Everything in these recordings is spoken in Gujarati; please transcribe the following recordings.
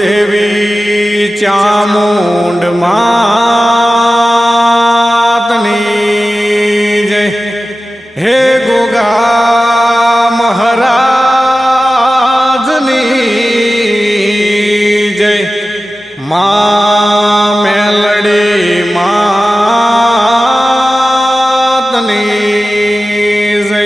દેવી ચામુંડ માતની જય હે ગોગા મહારાજની જય મા મેલડી માતની જય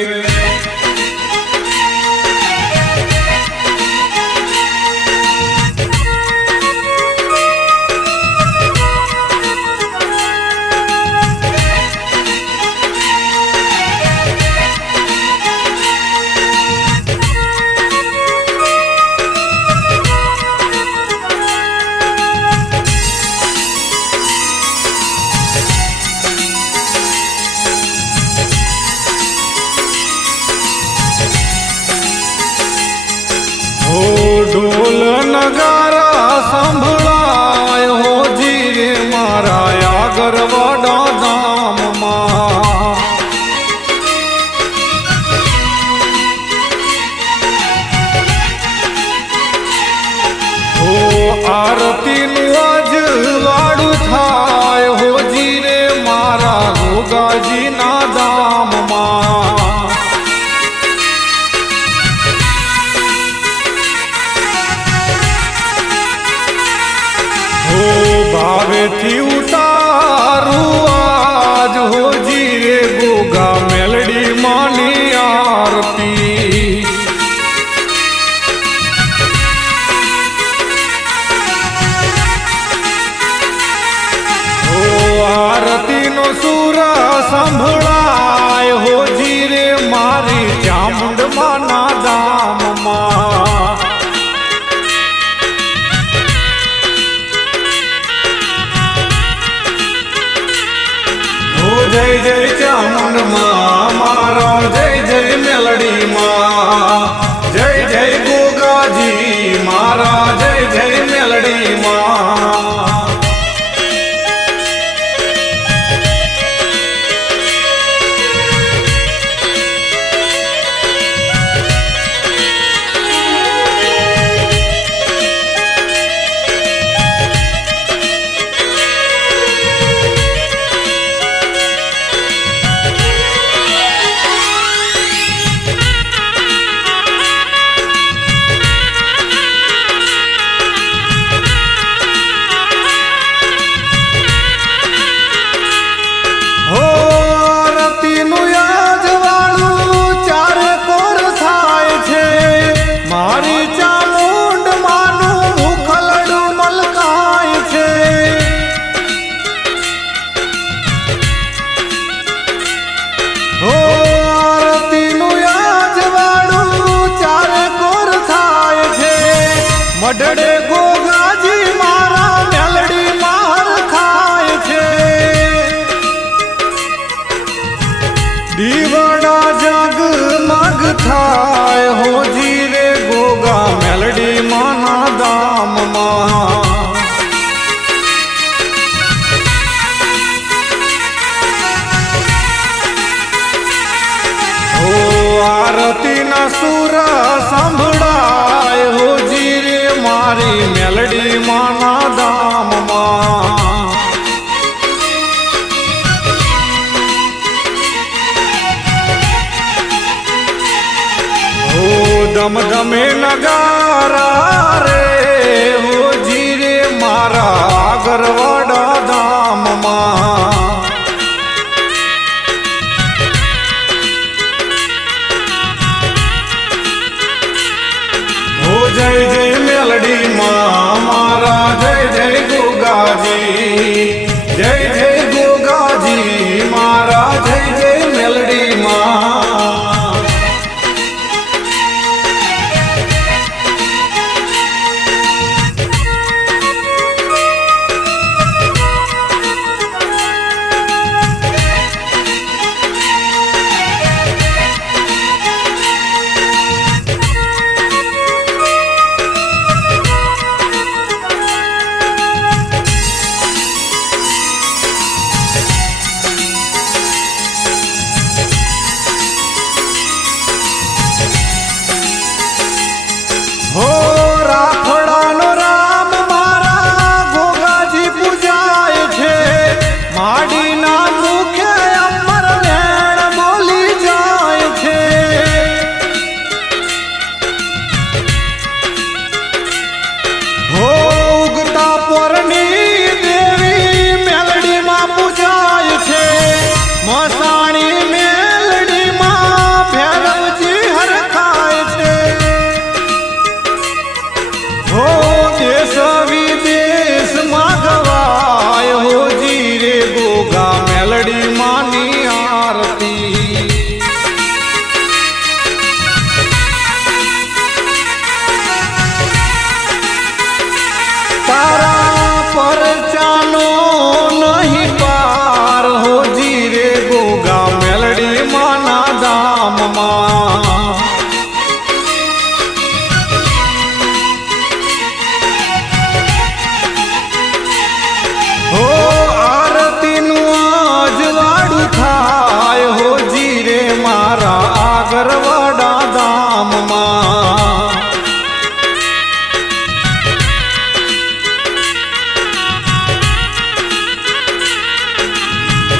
ઢોલ નગારા સંભળાય હો જીરે મારા આગરવાડા ધામમાં હો આરતીનું અજવાળું થાય હો જીરે મારા ગોગાજીના ધામમાં ભાવેથી ઉતારું આજ હો જીરે ગોગા મેલડી માની આરતી હો આરતીનો સુર સંભળાય હો જીરે મારી ચામુંડ માના ધામમાં જય જય ચામુંડ માં મારો જય જય મેલડી માં જય જય ગોગાજી મારા જય જય મેલડી માં મઢડે ગોગાજી મારા મેલડી માર ખાય છે દીવડા જગમગ થાય હો જીરે ગોગા મેલડી માના ધામમાં હો આરતીના સુર સંભળાય હો જીરે મારી મેલડી માના ધામમાં હો ધમધમે નગારા રે હો જીરે મારા આગરવાડા ધામમાં જય જય મેલડી માં મારા જય જય ગોગાજી જય જય ગોગાજી મારા જય જય મેલડી માં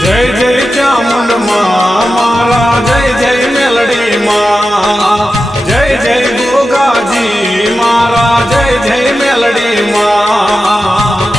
જય જય ચામુંડ માં મારા જય જય મેલડી માં જય જય ગોગાજી મારા જય જય મેલડી માં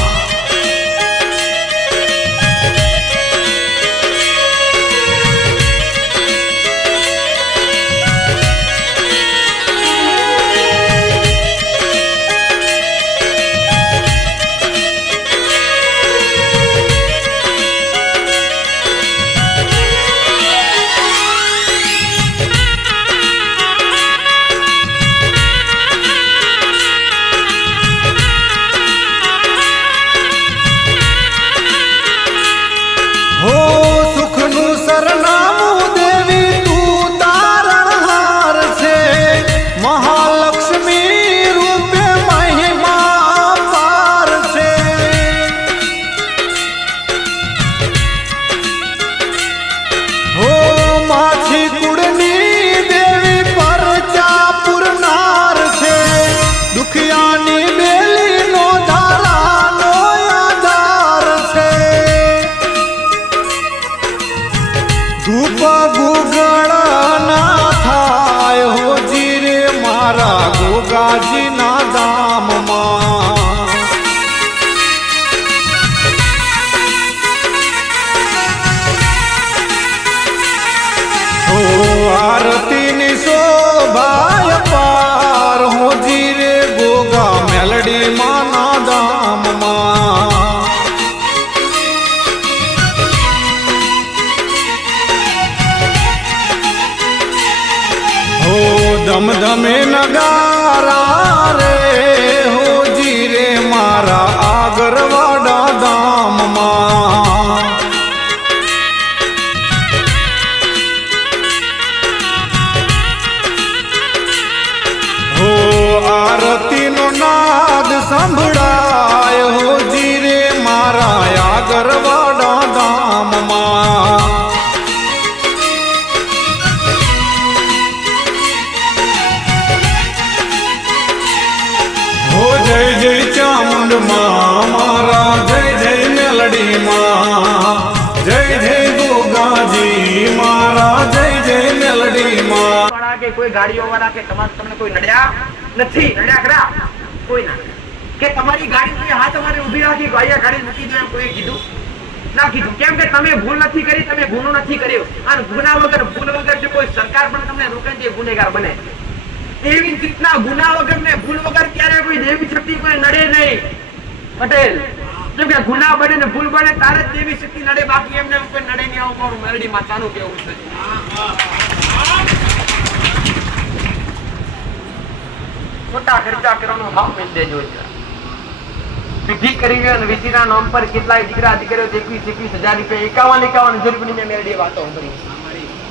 ગોગાજીના ધામમાં હો આરતીની શોભાય પાર હોજી રે ગોગા મેલડી માના ધામમાં હો ધમધમે નગારા રે હોજી રે મારા આગરવાડા ધામમાં હો આરતીનો નાદ સંભળાય હોજી રે મારા આગરવાડા ધામમાં જય જય ચામુંડ માં મારા જય જય મેલડી માં જય જય ગોગાજી મારા જય જય મેલડી માં કે કોઈ ગાડીઓ વાળા કે તમને કોઈ નડ્યા નથી નડ્યા ખરા કોઈ ના કે તમારી ગાડી હા તમારે ઊભી રાખી કે અહીંયા ગાડી મૂકી દો એમ કોઈ કીધું ના કીધું કેમ કે તમે ભૂલ નથી કરી તમે ગુનો નથી કર્યો અને ગુના વગર ભૂલ વગર જો કોઈ સરકાર પણ તમને રોકે છે ગુનેગાર બને એવી રીતના ગુના વગર ને ભૂલ વગર ક્યારે કોઈ દેવી શક્તિ કોઈ નડે નહીં પટેલ જેમ કે ગુના બને ને ભૂલ બને તારે જ દેવી શક્તિ નડે બાકી એમને કોઈ નડે નહીં આવું મારું મેલડી માતાનું કેવું છે ખોટા ખર્ચા કરવાનો ભાવ મેં દેજો વિધિ કરી અને વિધિના નામ પર કેટલાય દીકરા દીકરીઓ 21,000 રૂપિયા 51,000 રૂપિયાની મેં મેલડી વાતો કરી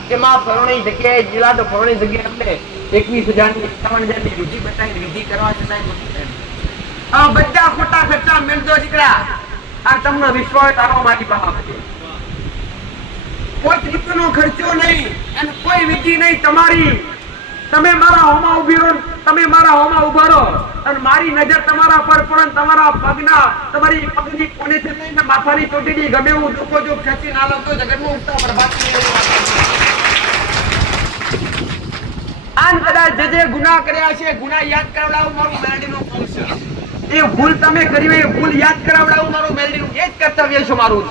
કે માં ફરણી જગ્યાએ જિલ્લા તો ફરણી જગ્યાએ એટલે 21,000 51,000 વિધિ બતાવી વિધિ કરવા છતાં બધા ખોટા ખર્ચા મેળજો દીકરા આ તમને વિશ્વાસ તારો મારી પાસે કોઈ રીતનો ખર્ચો નહીં અને કોઈ વિધિ નહીં તમારી તમે મારા હોમાં ઉભી રહો તમે મારા હોમાં ઉભા રહો અને મારી નજર તમારા પર પણ તમારા પગના તમારી પગની કોનેથી લઈને માથાની ચોટીની ગમે એવું દુખો જો ખેંચી ના લો તો જગતનું ઉઠતા પ્રભાત આન કદાચ જે ગુનાહ કર્યા છે ગુનાહ યાદ કરાવડાવું મારું મેલડીનું કામ છે એ ભૂલ તમે કરી હોય ભૂલ યાદ કરાવડાવું મારું મેલડીનું એ જ કર્તવ્ય છે મારું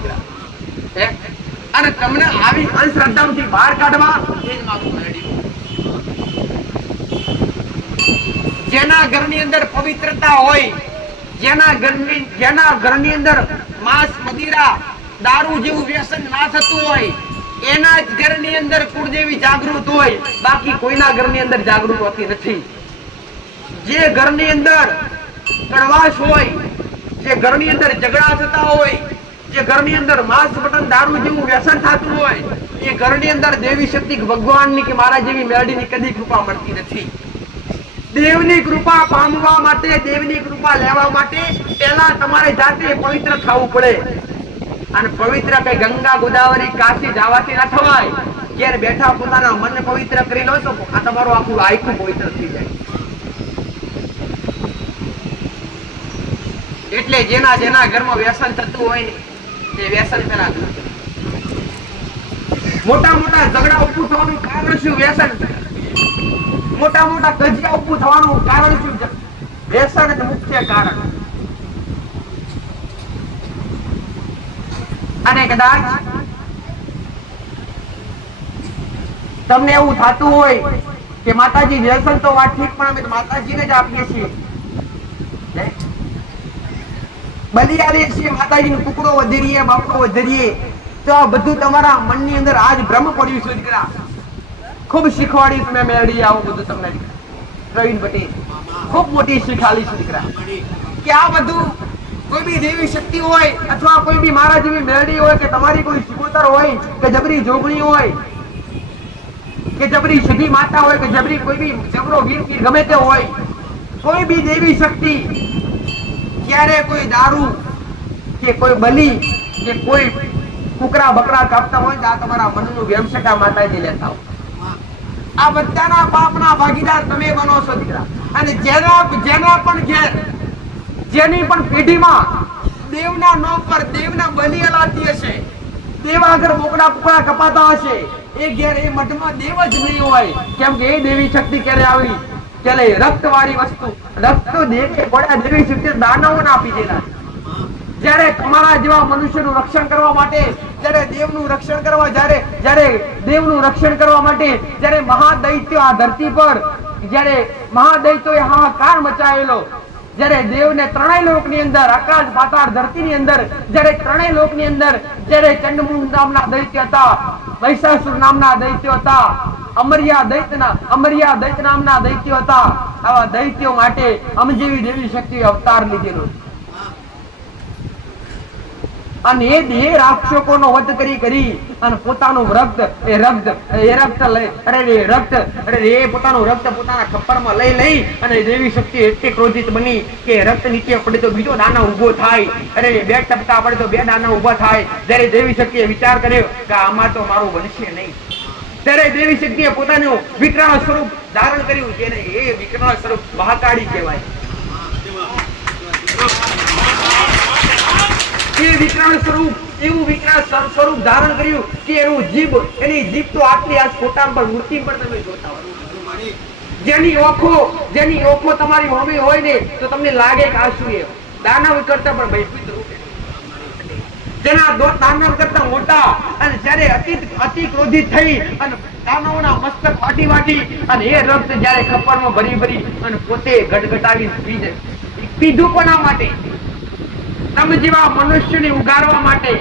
અને તમને આવી અંધશ્રદ્ધામાંથી બહાર કાઢવા એ જ મારું મેલડીનું જેના ઘરની અંદર પવિત્રતા હોય જેના ઘરની અંદર માંસ મદિરા દારૂ જેવું વ્યસન ના થતું હોય એના જ ઘરની અંદર કુળદેવી જાગૃત હોય બાકી કોઈના ઘરની અંદર જાગૃત હોતી નથી જે ઘરની અંદર કડવાશ હોય જે ઘરની અંદર ઝઘડા થતા હોય જે ઘરની અંદર માંસ મટન દારૂ જેવું વ્યસન થતું હોય એ ઘરની અંદર દેવી શક્તિ ભગવાનની કે મારા જેવી મેલડીની કદી કૃપા મળતી નથી દેવની કૃપા પામવા માટે દેવની કૃપા લેવા માટે પહેલા તમારે જાતે પવિત્ર થવું પડે અને પવિત્ર કઈ ગંગા ગોદાવરી કાશી જવાથી ના થવાય જ્યારે બેઠા પોતાના મનને પવિત્ર કરી લો તો આ તમારું આખું આખું પવિત્ર થઈ જાય એટલે જેના ઘરમાં વ્યસન થતું હોય ને તે વ્યસન પેલા દૂર મોટા મોટા ઝઘડા ઊભું થવાનું કારણ શું? વ્યસન. મોટા મોટા કજિયા ઊભું થવાનું કારણ શું? વ્યસન જ મુખ્ય કારણ. અને કદાચ તમને એવું થતું હોય કે માતાજી વ્યસન તો વાત ઠીક, પણ અમે માતાજીને જ આપીએ છીએ, બલિયારી છીએ, માતાજીનો ટુકડો વધેરીએ, બાપડો વધેરીએ, તો આ બધું તમારા મનની અંદર આજ ભ્રમ પડ્યું છે. દીકરા ખૂબ શીખવાડી તમે મેળવી આવો બધું તમને પ્રવીણ પટેલ ખૂબ મોટી શીખાલી છે દીકરા, કે આ બધું કોઈ બી દેવી શક્તિ હોય અથવા કોઈ બી મારા જેવી મેળવી હોય કે તમારી કોઈ શિકોતર હોય કે જબરી જોગણી હોય કે જબરી સીધી માતા હોય કે જબરી કોઈ બી જબરો વીર ગમે તે હોય, કોઈ બી દેવી શક્તિ ક્યારે કોઈ દારૂ કે કોઈ બલી કે કોઈ કુકરા બકરા કાપતા હોય તો આ તમારા મનનું વ્યવસકા માતાજી લેતા હોય. આ બધાના પાપના ભાગીદાર તમે બનો છો દીકરા. અને જેના પણ ઘેર જેની પણ પેઢીમાં દેવના નામ પર દેવના બલિ હલાતી હશે, દેવ આગળ બોકડા કુકડા કપાતા હશે, એ ઘેર એ મઠમાં દેવ જ નહીં હોય. કેમ કે એ દેવી શક્તિ ક્યારે આવી? ચાલે રક્ત વાળી વસ્તુ, રક્ત દેવી પડ્યા દેવી શક્તિ દાનવોને આપી દેલા. જ્યારે તમારા જેવા મનુષ્યનું રક્ષણ કરવા માટે, જ્યારે દેવનું રક્ષણ કરવા, જ્યારે દેવનું રક્ષણ કરવા માટે જ્યારે મહાદૈત્ય આ ધરતી પર, જ્યારે મહાદૈત્યોએ હાહાકાર મચાવેલો, જ્યારે દેવને ત્રણેય લોકની અંદર, આકાશ પાતાળ ધરતીની અંદર, જ્યારે ત્રણેય લોકની અંદર જ્યારે ચંડમુંડ નામના દૈત્ય હતા, મહિષાસુર નામના દૈત્ય હતા, અમર્યા દૈત્ય નામના દૈત્યો હતા, આવા દૈત્યો માટે અમે જેવી દેવી શક્તિએ અવતાર લીધેલો. અને એ રાક્ષકોનો વધ કરી અને પોતાનું રક્ત પોતાનું રક્ત પોતાના ખપ્પરમાં લઈ અને દેવી શક્તિ એટલી ક્રોધિત બની કે રક્ત નીચે પડે તો બીજો દાનવ ઉભો થાય, અરે બે ટપકા પડે તો બે દાનવ ઉભા થાય. જ્યારે દેવી શક્તિએ વિચાર કર્યો કે આમાં તો મારું બનશે નહીં, ત્યારે દેવી શક્તિએ પોતાનું વિકરાળ સ્વરૂપ ધારણ કર્યું, જેને એ વિકરાળ સ્વરૂપ મહાકાળી કહેવાય. એવું વિકરાળ સ્વરૂપ ધારણ કર્યું કે એની જીભ તો આટલી આ ફોટા પર મૂર્તિ પર તમે જોતા હોય, જેની ઓખો તમારી મમ્મી હોય ને તો તમને લાગે કે આ શું એ દાનવ કરતા પણ ભયભીત રૂપ, જેના દાનવ કરતા મોટા. અને જ્યારે અતિ ક્રોધિત થઈ અને દાનવોના મસ્તક વાટી અને એ રક્ત જ્યારે ખપ્પરમાં ભરી અને પોતે ગટગટાવી પીધું કોના માટે? તમે જેવા મનુષ્યને ઉગારવા માટે,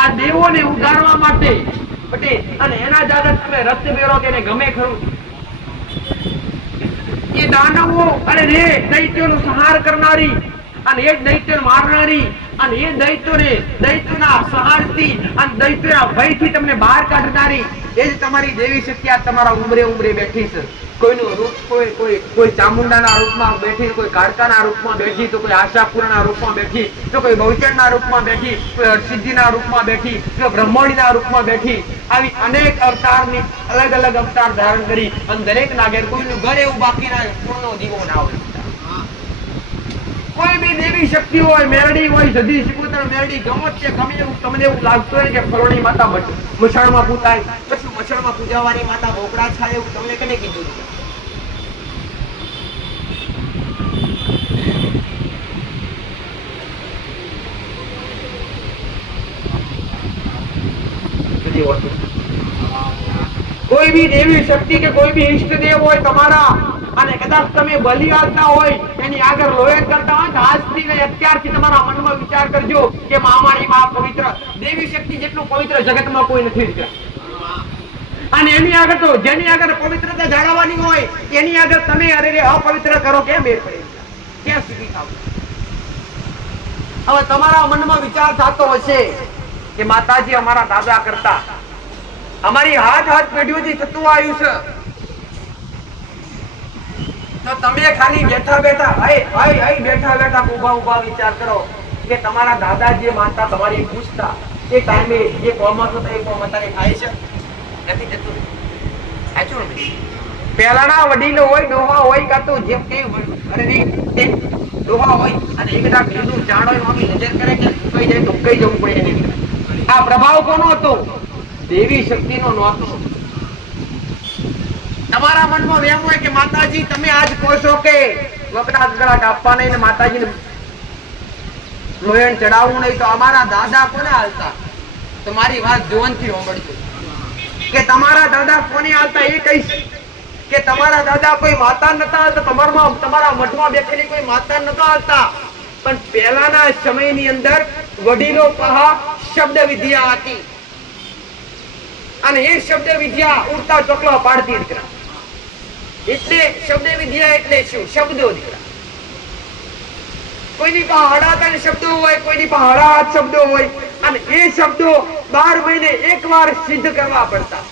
આ દેવોને ઉગારવા માટે. અને એના જાગર તમે રક્ત બેરો કે ગમે ખરું, એ દાનવો અને એ દૈત્યોનો સંહાર કરનારી અને એ દૈત્યોને મારનારી અને એ દૈત્યોના સંહારથી અને દૈત્યોના ભયથી તમને બહાર કાઢનારી એ જ તમારી દેવી શક્તિ આ તમારા ઉંમરે બેઠી છે. કોઈનું રૂપ કોઈ ચામુંડાના રૂપમાં બેઠી, કોઈ કાળકાના રૂપમાં બેઠી, તો કોઈ આશાપુરાના રૂપમાં બેઠી, તો કોઈ બહુચરના રૂપમાં બેઠી, કોઈ હરસિદ્ધિના રૂપમાં બેઠી, કોઈ બ્રહ્મણીના રૂપમાં બેઠી. આવી અનેક અવતારની અલગ અલગ અવતાર ધારણ કરી અને દરેક નાગેર કોઈનું ઘર એવું બાકી ના પૂર્ણો દીવો ના હોય. કોઈ બી દેવી શક્તિ હોય, મેરડી હોય, જધી શિકોતર મેરડી ગમત છે, ગમે એવું તમને એવું લાગતું હોય કે ફરોણી માતા મશાળમાં પૂજાય, પછી મશાળમાં પૂજાવાની માતા બોકડા થાય, એવું તમને કને કીધું? કોઈ બી દેવી શક્તિ કે કોઈ બી ઈષ્ટદેવ હોય તમારા, અને કદાચ તમે બલિ આપતા હોય, એની આગળ લોહી કરતા હોય તો આજથી લઈ અત્યારથી તમારા મનમાં વિચાર કરજો કે મામાની માં પવિત્ર દેવી શક્તિ જેટલું પવિત્ર જગતમાં કોઈ નથી. અને એની આગળ તો જેની આગળ પવિત્રતા જાળવવાની હોય એની આગળ તમે અપવિત્ર કરો, કેમ મેળ પડે? ક્યાં સુધી થાવ? હવે તમારા મનમાં વિચાર થતો હશે કે માતાજી અમારા દાદા કરતા, અમારી હાથ પેઢીઓથી થતું આવ્યું છે, તો તમે ખાલી બેઠા ઉભા વિચાર કરો કે તમારા દાદા જે માનતા તમારી પૂછતા એ ટાઈમે જે કોમ હતો એ કોમ અત્યારે થાય છે નથી જતું. સાચું ને? પહેલાના વડીલો હોય, ડોહા હોય, કાં તો જેમ કે ડોહા હોય અને એક કદાચ લીધું જાણ હોય, નજર કરે કે કઈ જાય તો કઈ જવું પડે. આ પ્રભાવ કોનો હતો? દેવી શક્તિનો નોખ છે. તમારા મનમાં એમ હોય કે માતાજી તમે આજ કહો છો કે વકડા ગળા કાપવા નહીં ને માતાજીને લોયણ ચડાવવું નહીં, તો અમારા દાદા કોને હાલતા? તો મારી વાત જોનથી સાંભળજો કે તમારા દાદા કોને હાલતા એ કહીશ કે તમારા દાદા કોઈ માતા નતા હાલતા, તમારા મઠમાં બેઠેલી કોઈ માતા નતા હાલતા, પણ પહેલાના સમયની અંદર વડીલો પહા શબ્દ વિદ્યા હતી અને એ શબ્દ વિદ્યા ઉડતા ચોકલા પાડતી દીકરા. એટલે શબ્દ વિદ્યા એટલે શું? શબ્દો દીકરા. કોઈની પાસે હડાતા શબ્દો હોય, કોઈની પાસે હડાત શબ્દો હોય અને એ શબ્દો 12 મહિને એકવાર સિદ્ધ કરવા પડતા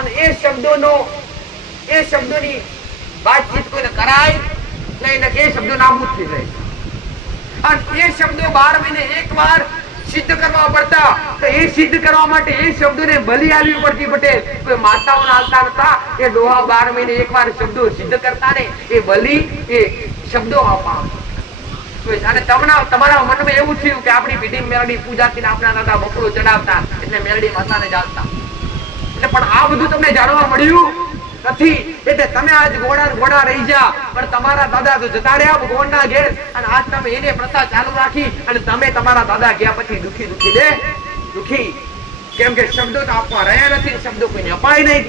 અને એ શબ્દોની વાતચીત કોઈને કરાય નહીં ને એ શબ્દો નાબૂદ થઈ જાય. અને એ શબ્દો 12 મહિને એકવાર સિદ્ધ કરવા પડતા. તો એ સિદ્ધ કરવા માટે એ શબ્દોને બલિ આલવી પડતી. પટેલ કોઈ માતાઓને હાલતા નતા, એ ડોહા 12 મહિને એકવાર શબ્દો સિદ્ધ કરતા ને એ બલિ એ શબ્દો આપવા. અને તમારા મનમાં એવું થયું કે આપણી પીઢી મેરડી પૂજાથી આપણા દાદા બકરો ચડાવતા એટલે મેરડી માતાને જાળતા. એટલે પણ આ બધું તમને જાણવા મળ્યું નથી. એટલે તમે આજ ગોડા રહી જા, પણ તમારા દાદા તો જતા રહ્યા ગોળના ઘેર અને આજ તમે એને પ્રથા ચાલુ રાખી અને તમે તમારા દાદા ગયા પછી દુખી. કેમ કે શબ્દો તો આપવા રહ્યા નથી, શબ્દો કોઈને અપાય નહીં.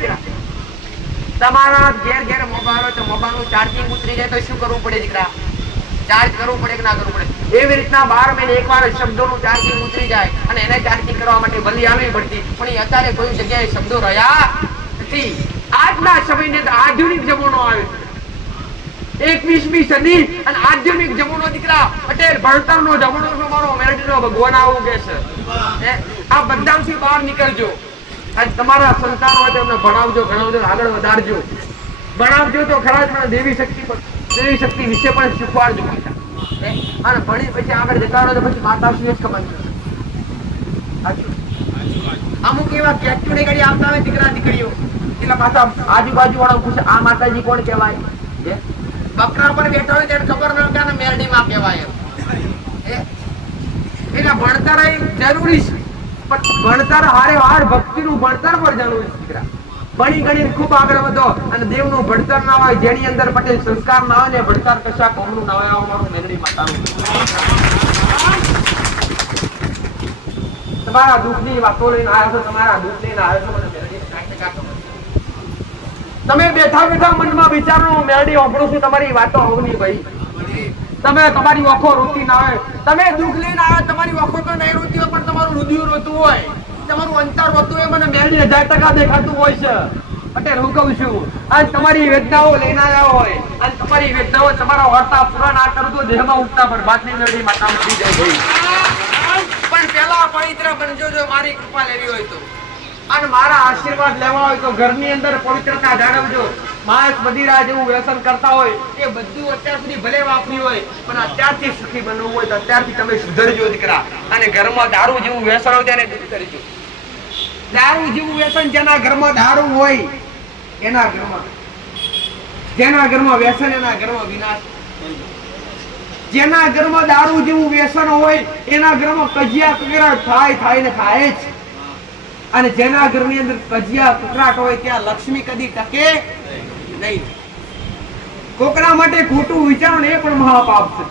તમારા ઘેર મોબાઈલ હોય તો મોબાઈલનું ચાર્જિંગ ઉતરી જાય તો શું કરવું પડે દીકરા? ચાર્જ કરવું પડે કે ના કરવું પડે? એવી રીતના 12 મહિને એકવાર શબ્દોનું ચાર્જિંગ ઉતરી જાય અને એને ચાર્જિંગ કરવા માટે બલિ આવી પડતી. પણ એ અત્યારે કોઈ જગ્યાએ શબ્દો રહ્યા નથી. આજના સમયની અંદર આધુનિક જમાનો આવ્યો, 21મી સદી અને આધુનિક જમાનો દીકરા. પટેલ ભણતરનો જમાનો છે મારો, મેરડીનો ભગવાન આવું કે છે. આ બધાથી બહાર નીકળજો. આજ તમારા સંતાન હોય તો એમને ભણાવજો, આગળ વધારજો. ભણાવજો તો ખરા જ, પણ દેવી શક્તિ વિશે પણ શીખવાડજો. અને ભણી પછી આગળ જતા રહો તો પછી માતાશ્રી જ ખબર છે. અમુક એવા કેક્યુને ઘડી આવતા હોય દીકરા દીકરીઓ, એટલે પાછા આજુબાજુ વાળા પૂછે આ માતાજી કોણ કહેવાય? બકરા પર બેઠા હોય ત્યારે ખબર ન કે મેરડી માં કહેવાય. એટલે ભણતર જરૂરી છે, પણ ભણતર હારે ભક્તિનું ભણતર પણ જરૂરી છે દીકરા. ભણી ગણીને ખૂબ આગળ વધો અને દેવનું ભણતર ના હોય, જેની અંદર પટેલ સંસ્કાર ના હોય ને ભણતર કશા કોમનું ના હોય. આવવાનું મેરડી માતાનું તમારા દુઃખની વાતો લઈને આવ્યા છો, તમારા દુઃખ લઈને આવ્યા છો, મને મેરડી કાંઈક ને કાંઈક. તમે બેઠા મનમાં વિચારો મેરડી વાપરું છું, તમારી વાતો હોવની ભાઈ. તમે તમારી આંખો રોતી ના હોય, તમે દુઃખ લઈને આવ્યા, તમારી આંખો તો નહીં રોતી હોય પણ તમારું હૃદય રોતું હોય, તમારું અંતર રોતું હોય. મને મેરડી 1000% દેખાતું હોય છે. પટેલ હું કહું છું, અને તમારી વેદનાઓ લઈને આવ્યા હોય અને તમારી વેદનાઓ તમારા વાર્તા પૂરા ના કરો તો દેહમાં ઉગતા પર બાતની મેરડી માતા મળી જાય છે. પણ પેલા પવિત્ર બનજો જો મારી કૃપા લેવી હોય તો, અને મારા આશીર્વાદ લેવા હોય તો ઘરની અંદર પવિત્રતા જાળવજો. માંસ મદિરા જેવું વ્યસન કરતા હોય એ બધું અત્યાર સુધી ભલે વાપર્યું હોય, પણ અત્યારથી સુખી બનવું હોય તો અત્યારથી તમે સુધરજો દીકરા. અને ઘરમાં દારૂ જેવું વ્યસન હોય તેને દૂર કરજો. દારૂ જેવું વ્યસન જેના ઘરમાં દારૂ હોય એના ઘરમાં, જેના ઘરમાં વ્યસન એના ઘરમાં વિનાશ. જેના ઘરમાં દારૂ જેવું વ્યસન હોય એના ઘરમાં કજિયા કકરાટ થાય ને થાય જ. અને જેના ઘરની અંદર કજિયા કકરાટ હોય ત્યાં લક્ષ્મી કદી ટકે નહીં. કોકના માટે ખોટું વિચારો ને એ પણ મહાપાપ છે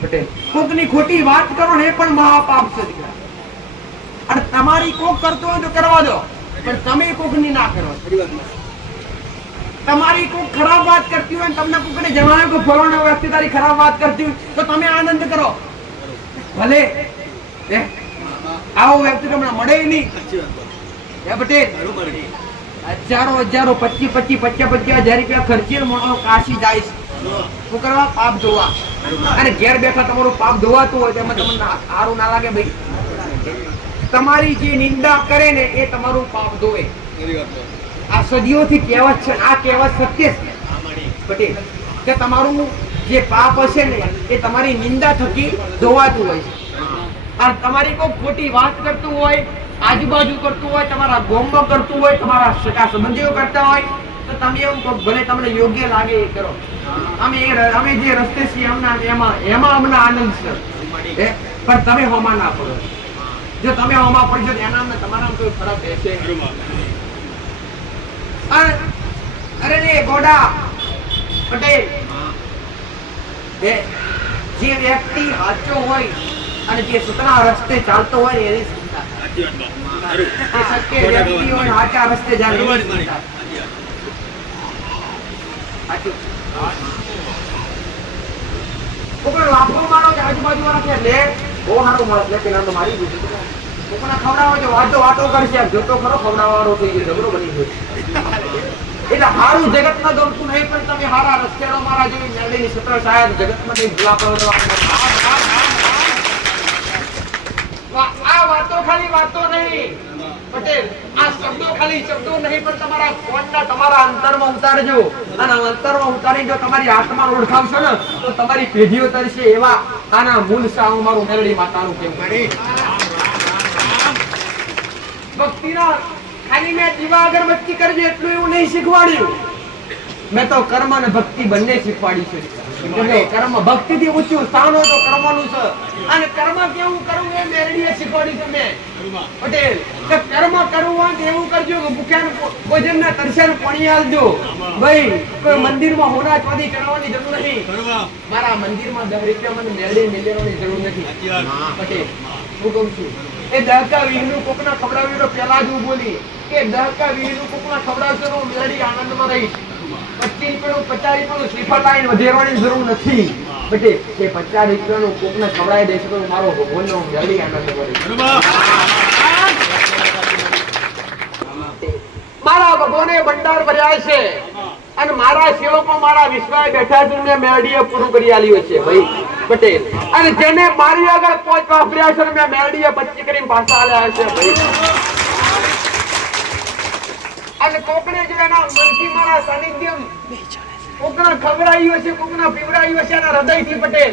પટેલ. કોકની ખોટી વાત કરો ને એ પણ મહાપાપ છે દીકરા. અને તમારી કોક કરતો હોય તો કરવા દો, પણ તમે કોકની ના કરો. તમારી કોઈ ખરાબ વાત કરતી હોય તમને કોઈને જણાવ્યું કે ફલાણો વ્યક્તિ તારી ખરાબ વાત કરતી હોય તો તમે આનંદ કરો. ભલે આવો વ્યક્તિ તમને મળે નહીં પટેલ. હજારો 25,000 રૂપિયા ખર્ચીને મોટો કાશી જાય છે. શું કરવા? પાપ ધોવા. અને ઘેર બેઠા તમારું પાપ ધોવાતું હોય તો એમાં તમને સારું ના લાગે ભાઈ? તમારી જે નિંદા કરે ને એ તમારું પાપ ધોવે. આ સદીઓથી કહેવત છે, આ કહેવત સત્ય છે પટેલ, કે તમારું જે પાપ હશે ને એ તમારી નિંદા થકી ધોવાતું હોય છે. અને તમારી કોઈ ખોટી વાત કરતું હોય, આજુબાજુ કરતું હોય, તમારા ગામમાં કરતું હોય, તમારા સગા સંબંધીઓ કરતા હોય તો તમે એવું કહો ભલે તમને યોગ્ય લાગે એ કરો. અમે જે રસ્તે છીએ એમાં અમને આનંદ છે, પણ તમે હોમાં ના પડો. જો તમે આમાં પડશો તો એના ને તમારા કોઈ ફરક રહેશે અરે રે ગોડા પટેલ જે વ્યક્તિ સાચો હોય અને જે સતના રસ્તે ચાલતો હોય એની ચિંતા એ સત્ય વ્યક્તિ હોય સાચા રસ્તે જાય એની ચિંતા સાચું કોકણ લાફો મારો કે આજુબાજુ વાળા કે લે બહુ સારું માણસ લે પેલા તો મારી દીધું કોકના ખવડાવો છે વાતો કરશે જોતો ખરો ખવડાવવાનો થઈ ગયો ઝઘડો બની ગયો એટલે હારું જગતમાં ગમતું નહીં પણ તમે હારા રસ્તેડો મારા જેવી મેળીની સત્ર સાહેબ જગતમાં નહીં ભૂલા પડો આ વાતો ખાલી વાતો નહીં પટેલ આ શબ્દો ખાલી શબ્દો નહીં પણ તમારા કોણના તમારા અંતરમાં ઉતારજો અને અંતરમાં ઉતારી જો તમારી આત્મા ઓળખાવશો ને તો તમારી પેઢીઓ તરશે એવા આના મૂળ સાવ મારું મેલડી માતાનું કેમ કરી ભક્તિના ખાલી મેં દીવા અગરબત્તી કરજે એટલું એવું નહીં શીખવાડ્યું મેં તો કર્મ અને ભક્તિ બંને શીખવાડી છે કર્મ ભક્તિ થી ઊંચું સ્થાન હોય તો કર્મનું છે અને કર્મ કેવું કરવું એ મેરડીએ શીખવાડ્યું છે મેં પટેલ કે કર્મ કરવું હોય તો એવું કરજો કે ભૂખ્યાને ભોજનના તરસ્યાને પાણી આલજો ભાઈ કોઈ મંદિરમાં હોના ચાંદી ચડાવવાની જરૂર નથી મારા મંદિરમાં 10 રૂપિયા મને મેરડી મેળવવાની જરૂર નથી પટેલ હું કહું છું એ દહકા વીરનું કોકના ખવડાવ્યું તો પહેલા જ હું બોલી કે દહકા વીરનું કોકના ખવડાવશો તો મેરડી આનંદમાં રહીશ 25 રૂપિયાનું 50 રૂપિયાનું શ્રીફળ લાઈન વધેરવાની જરૂર નથી બેટે એ 50 રૂપિયાનું કોકને ખવડાવી દેશે તો મારો ભગવાનનો મેરડી આનંદમાં રહીશ મારા ભગવાને ભંડાર ભર્યા છે અને મારા સેવકો મારા વિશ્વાએ બેઠા છે મેં મેરડીએ પૂરું કરી આલ્યું છે ભાઈ પટેલ અને જેને મારી આગળ પહોંચવા વાપર્યા છે મેં મેરડીએ 25 કરીને પાછા આલ્યા છે ભાઈ અને કોકને જો એના મનથી મારા સાનિધ્યમ કોકના ખવડાવ્યું છે કોકના પીવડાવ્યું છે એના હૃદયથી પટેલ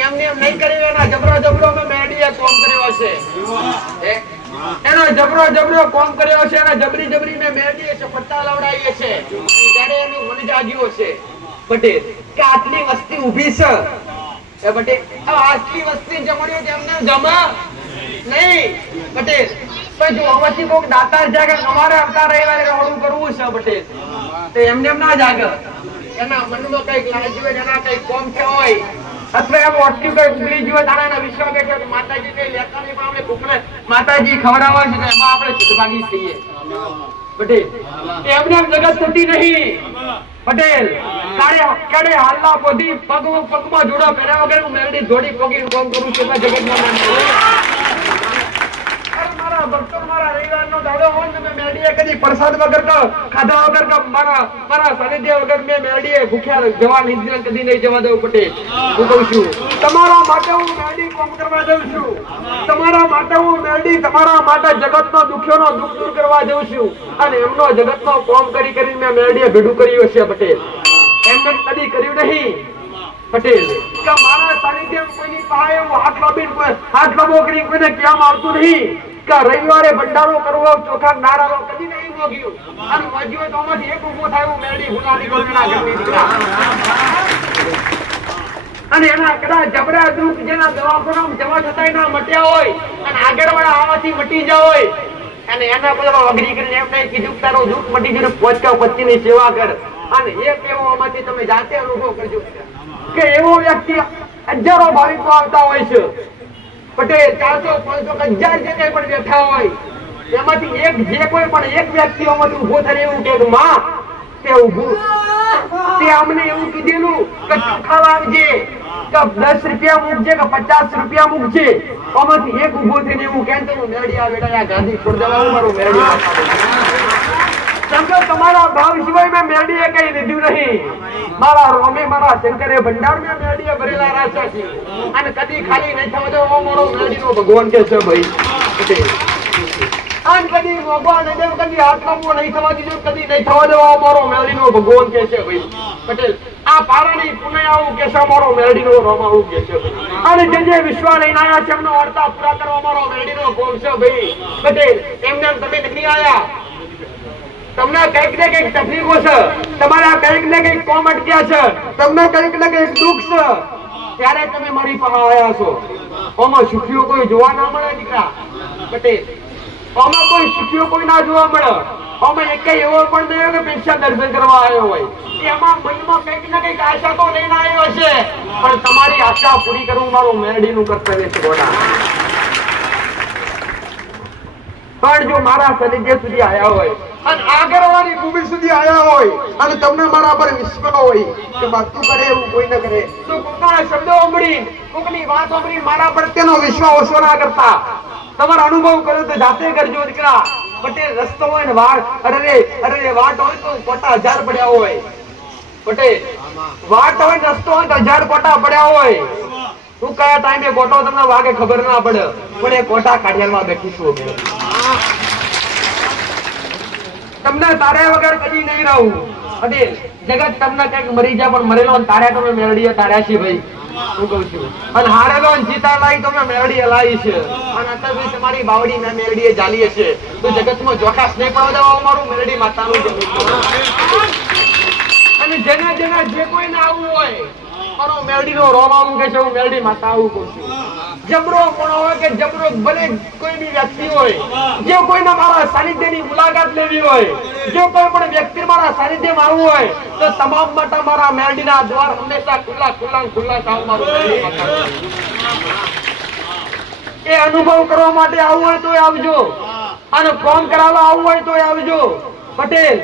એમને એમ નહીં કર્યું એના જબરો મેં મેરડીએ કોમ કર્યો છે એનો જબરો કોમ કર્યો છે એના જબરી મેં મેરડીએ છે પટ્ટા લવડાવીએ છે ત્યારે એનું મન જાગ્યું છે પટેલ કે આટલી વસ્તી ઊભી છે એ પટેલ આટલી વસ્તી જમણ્યો તેમને જમા નહીં પટેલ પણ જો અવશ્ય કોક દાતાર જાગે અમારે આવતા રવિવારે રહોડું કરવું છે પટેલ તો એમને એમ ના જાગે એના મનમાં કઈક લાગ્યું એના કઈક કોમ છે હોય અથવા એમ ઓટકી કઈ ઉગલી જીવો તારાના વિશ્વાસ બેઠો માતાજી કઈ લેતા નહીં પણ આપણે કોકને માતાજી ખવડાવવા છે તો એમાં આપણે સદભાગી થઈએ પટેલ એમને એમ જગત થતી નહીં પટેલ કાળે હાલના પોધી પગમાં જોડો પહેર્યા વગર હું મેરડી જોડી પોગીને કોમ કરું છું જગતમાં મારા ભક્તો મારા રવિવારનો દાડો હોય ને મેં મેરડીએ કદી પ્રસાદ વગર ખાધા વગર મારા સાનિધ્ય વગર મેં મેરડીએ ભૂખ્યા જવા નહીં કદી નહીં જવા દઉં પટેલ હું કહું છું તમારા માટે હું મેરડી કોમ કરવા જઉં છું તમારા માટે હું મેરડી તમારા માટે જગતનો દુખ્યોનો દુઃખ દૂર કરવા જઉં છું અને એમનો જગતનો કોમ કરીને મેં મેરડીએ ભેડું કર્યું છે પટેલ એમને કદી કર્યું નહીં પટેલ કે મારા સાનિધ્ય કોઈની પાસે એવું હાથ લાંબો કરી કોઈને કહેવામાં આવતું નહીં કે રવિવારે ભંડારો કરવો ચોખા નારાલો કદી નહીં મોગ્યું અને મોગ્યું તો આમાંથી એક ઊભો થાય એવું મેરડી હુનાની ગોળના ઘરની દીકરા અને એના કદાચ જબરા દુઃખ જેના દવાખાનામાં જવા છતાંય ના મટ્યા હોય અને આગળવાળા આવાથી મટી જાય હોય અને એના પેલા અઘરી કરીને એમ નહીં કીધું તારો દુઃખ મટી ગયું પોચકા પત્નીની સેવા કર અને એક એવો આમાંથી તમે જાતે અનુભવ કરજો કે એવો વ્યક્તિ હજારો ભાવિકો આવતા હોય છે પટેલ 400-500 હજાર જે કઈ પણ બેઠા હોય એમાંથી એક જે કોઈ પણ એક વ્યક્તિ આમાંથી ઉભો થઈને એવું કે માં તે ઊભું તે અમને એવું કીધેલું કે ચોખા લાવજે કે 10 રૂપિયા મૂકજે કે 50 રૂપિયા મૂકજે આમાંથી એક ઉભો થઈને એવું કે મેરડી આ બેટા આ ગાંધી છોડ દેવા મારું મેરડી સમજો તમારા ભાવ સિવાય મેં મેરડીએ કઈ લીધું નહીં મારા રોમે મારા શંકરે ભંડાર મેં મેરડીએ ભરેલા રાખ્યા છે અને કદી ખાલી નહીં થવા દો મારો મેરડીનો ભગવાન કે છે ભાઈ અને કદી ભગવાન દેવ કદી આત્મામાં નહીં થવા દીધો કદી નહીં થવા દો મારો મેરડીનો ભગવાન કે છે ભાઈ પટેલ આ પારાની પુણે આવું કે છે મારો મેરડીનો રોમ આવું કે છે અને જે વિશ્વા લઈને આયા છે એમનો વાર્તા પૂરા કરવા મારો મેરડીનો કોમ છે ભાઈ પટેલ એમને તમે નહીં આયા તમને કઈક ને કઈક તકલીફો છે તમારા કઈક ને કઈક કોમ અટક્યા છે તમને કઈક ને કઈક દુઃખ છે ત્યારે તમે મારી પાસે આવ્યા છો આમાં સુખીઓ કોઈ જોવા ના મળે દીકરા પટેલ આમાં કોઈ સુખ્યો કોઈ ના જોવા મળે. આમાં એક એવો પણ નહીં કે પૈસા દર્શન કરવા આવ્યો હોય. એમાં મનમાં કંઈક ને કંઈક આશા તો લઈને આવ્યો છે, પણ તમારી આશા પૂરી કરવું મારું મેરડીનું કર્તવ્ય છે ગોડા. પણ જો મારા શરીર સુધી આવ્યા હોય અને આગળવાળી ભૂમિ સુધી આવ્યા હોય અને તમને મારા પર વિશ્વાસ હોય કે તું કરે એવું કોઈ ન કરે, તો કોકના શબ્દો સાંભળી, કોકની વાત સાંભળી મારા પ્રત્યેનો વિશ્વાસ ઓછો ના કરતા. તમારો અનુભવ કર્યો તો જાતે કરજો દીકરા. પટેલ રસ્તો હોય ને વાટ વાટ હોય તો કોટા 1000 પડ્યા હોય. પટેલ વાટ હોય રસ્તો હોય તો 1000 કોટા પડ્યા હોય. તું કયા ટાઈમે કોટો તમને વાગે ખબર ના પડે, પણ એ કોટા કાઢિયામાં બેઠી છું. તમને તારે વગર કદી નહીં રહું. પટેલ જગત તમને કઈક મરી જાય પણ મરેલો તારે તમે મેળડીએ તાર્યા છે ભાઈ, હું કહું છું. અને હારેલો જીતા લાઈ તમે મેળડીએ લાવી છે, અને અત્યારે તમારી બાવડી મેં મેળડીએ જાલી છે. તો જગતમાં જોખાસ નહીં પડવા દેવા અમારું મેળડી માતાનું જગત. અને જેને જેને જે કોઈને આવવું હોય મારો મેળડીનો રોવા મૂકે છે, હું મેળડી માતા આવું કહું છું. જબરો કોણ હોય કે જબરો ભલે કોઈ બી વ્યક્તિ હોય, જે કોઈને મારા સાનિધ્યની મુલાકાત લેવી હોય, જો કોઈ પણ વ્યક્તિ મારા સાનિધ્યમાં આવવું હોય તો તમામ માટે મારા મેરડીના દ્વાર હંમેશા ખુલ્લા સાવ મારું મેરડી માતા. એ અનુભવ કરવા માટે આવવું હોય તો આવજો, અને ફોન કરાવવા આવવું હોય તો આવજો. પટેલ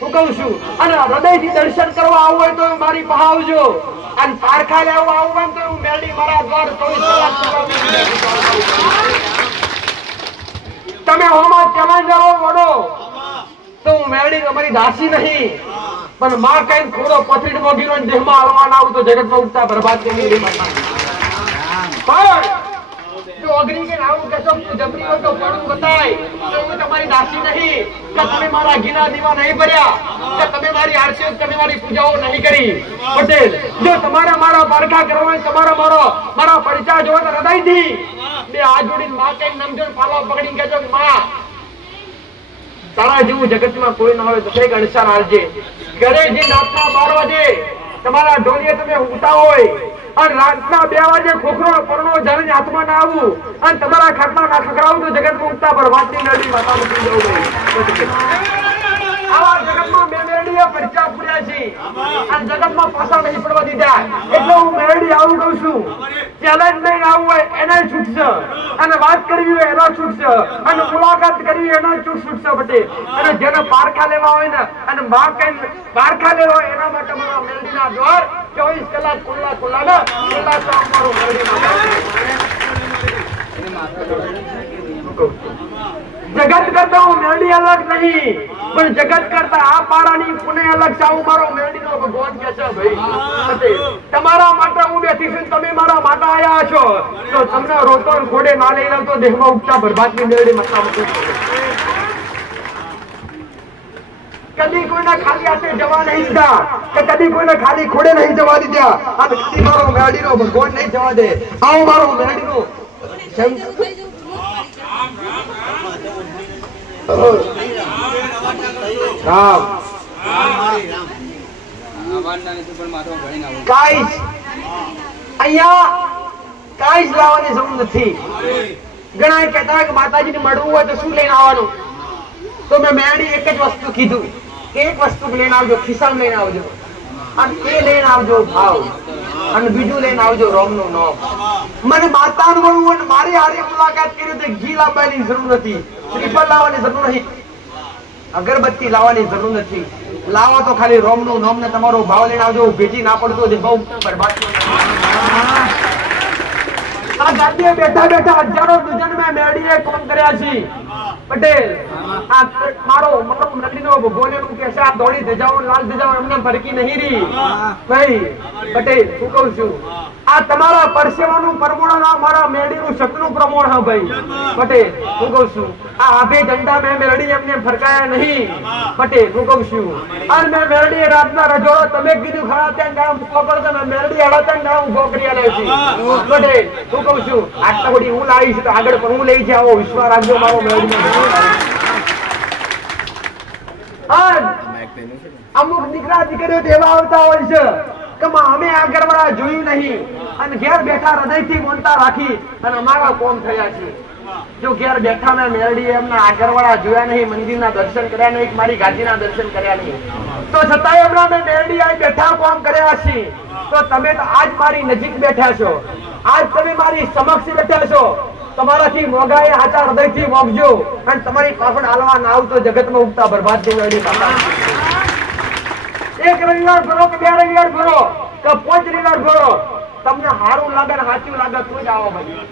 હું કહું છું, અને હૃદયથી દર્શન કરવા આવવું હોય તો મારી પાસે આવજો, અને પારખા લેવા આવવું હોય તો હું મેરડી મારા દ્વાર 24 કલાક. તમે હોમાં ચેલેન્જરો વડો તો હું મેરડી અમારી દાસી નહીં, પણ માં કઈ થોડો પથરીડ મોગીનો દેહમાં હલવાના આવું તો જગતમાં ઉગતા બરબાદ કરી. જો અગ્નિ કે નામ કહેશો જબરી હોય તો પડું બતાય તો હું તમારી દાસી નહીં, કે તમે મારા ઘીના દીવા નહીં ભર્યા, કે તમે મારી આરતીઓ તમે મારી પૂજાઓ નહીં કરી. પટેલ જો તમારે મારા પારખા કરવા હોય, તમારે મારા પરિચય જોવો તો હૃદયથી બે હાથ જોડીને માં કઈ નમજો ફાલો પકડીને કહેજો કે માં તારા જેવું જગતમાં કોઈ ન હોય તો કઈક અણસાર આવજે. ઘરે જે રાતના 12 વાગે તમારા ઢોલીએ તમે ઊંઘતા હોય અને રાતના 2 વાગે ખોખરો પરણો જઈને હાથમાં ના આવું અને તમારા ખાટમાં ના ખખરાવું તો જગતમાં ઊંઘતા પર વાતની મેળવી માતા મૂકી જવું ભાઈ. આવા જગતમાં બે મેળવીએ પરિચય પૂર્યા છે અને જગતમાં પાછા નહીં પડવા દીધા. એટલે હું મેળવી આવું કહું છું, ચેલેન્જ લઈને આવવું હોય એને છૂટશે, અને વાત કરવી હોય એનો છૂટશે, અને મુલાકાત કરવી એનો છૂટશે. પટેલ અને જેને પારખા લેવા હોય ને અને માં કઈ પારખા લેવા હોય એના માટે મારા મેળવીના દ્વાર 24 કલાક ખુલ્લા ને ખુલ્લા તો અમારું મેળવી જગત કરતા હું મેરડી અલગ નહીં, પણ જગત કરતા આ પારાની પુણે અલગ છે. હું મારો મેરડીનો ભગવાન કે છે ભાઈ. તમારા માટે હું બેઠી છું, તમે મારા માટે આયા છો તો તમને રોતો ઘોડે ના લઈ લઉં તો દેહમાં ઉપચા બરબાદની મેરડી મતલબ કદી કોઈને ખાલી હાથે જવા નહીં દીધા, કે કદી કોઈને ખાલી ખોડે નહીં જવા દીધા, અને કદી મારો મેરડીનો ભગવાન નહીં જવા દે. આવો મારો મેરડીનો કાંઈ લાવવાની જરૂર નથી. ઘણા કહેતા કે માતાજીને મળવું હોય તો શું લઈને આવવાનું, તો મેં મેરડી એક જ વસ્તુ કીધું કે એક વસ્તુ લઈને આવજો, ખિસ્સામાં લઈને આવજો, અને એ લઈને આવજો ભાવ, અને બીજું લઈને આવજો રોમનું નામ. મને માતાનું મળવું હોય મારી હારે મુલાકાત કરી તો ઘી લાવવાની જરૂર નથી, શ્રીફળ લાવવાની જરૂર નથી, અગરબત્તી લાવવાની જરૂર નથી. લાવો તો ખાલી રોમનું નામ ને તમારો ભાવ લઈને આવજો. ભેજી ના પડતો બહુ બરબાદ. આ ગાડીએ બેઠા હજારો દુજન મેં મેરડીએ કામ કર્યા છે. પટેલ આ મારો મેરડીનો ભગવાન એમ કે છે આ દોડી ધજાઓ લાલ ધજાઓ એમને ફરકી નહીં રહી ભાઈ. પટેલ હું કહું છું, આ તમારા પરસેવાનું પ્રમાણ ના મારા મેરડીનું શકનું પ્રમાણ હા ભાઈ. પટેલ હું કહું છું, આ આભે ઝંડા મેં મેરડી એમને ફરકાયા નહીં. પટેલ હું કહું છું, અને મેં મેરડી રાતના રજોડો તમે કીધું ખરા ત્યાં ગામ મૂકવા પડે મેં મેરડી હળતા ગામ ઉભો કરી આલ્યો છે. પટેલ હું કહું છું, આટલા બધી હું લાવીશ તો આગળ પણ હું લઈ જાવ, વિશ્વાસ રાખજો મારો મેરડી. અમુક દીકરા દીકરીઓ એવા આવતા હોય છે કે અમે આગળ વાળા જોયું નહીં અને ઘેર બેઠા હૃદયથી મોનતા રાખી અને અમારા કોમ થયા છે. જો ઘેર બેઠા મેં મેરડી એમના આગળવાળા જોયા નહીં, મંદિરના દર્શન કર્યા નહીં, મારી ગાદીના દર્શન કર્યા નહીં, તો છતાંય એમના મેં મેરડી આવી બેઠા કામ કર્યા છે. તો તમે તો આજ મારી નજીક બેઠા છો, આજ તમે મારી સમક્ષ બેઠા છો. તમારાથી મોગાએ આચાર હૃદયથી મોગજો, અને તમારી પાછળ હાલવા ના આવ તો જગતમાં ઉગતા બરબાદ થઈ મેરડી પાછા. એક રવિવાર ભરો કે 2 રવિવાર ભરો કે 5 રવિવાર ભરો, તમને સારું લાગે ને સાચું લાગે તો જ આવો ભાઈ.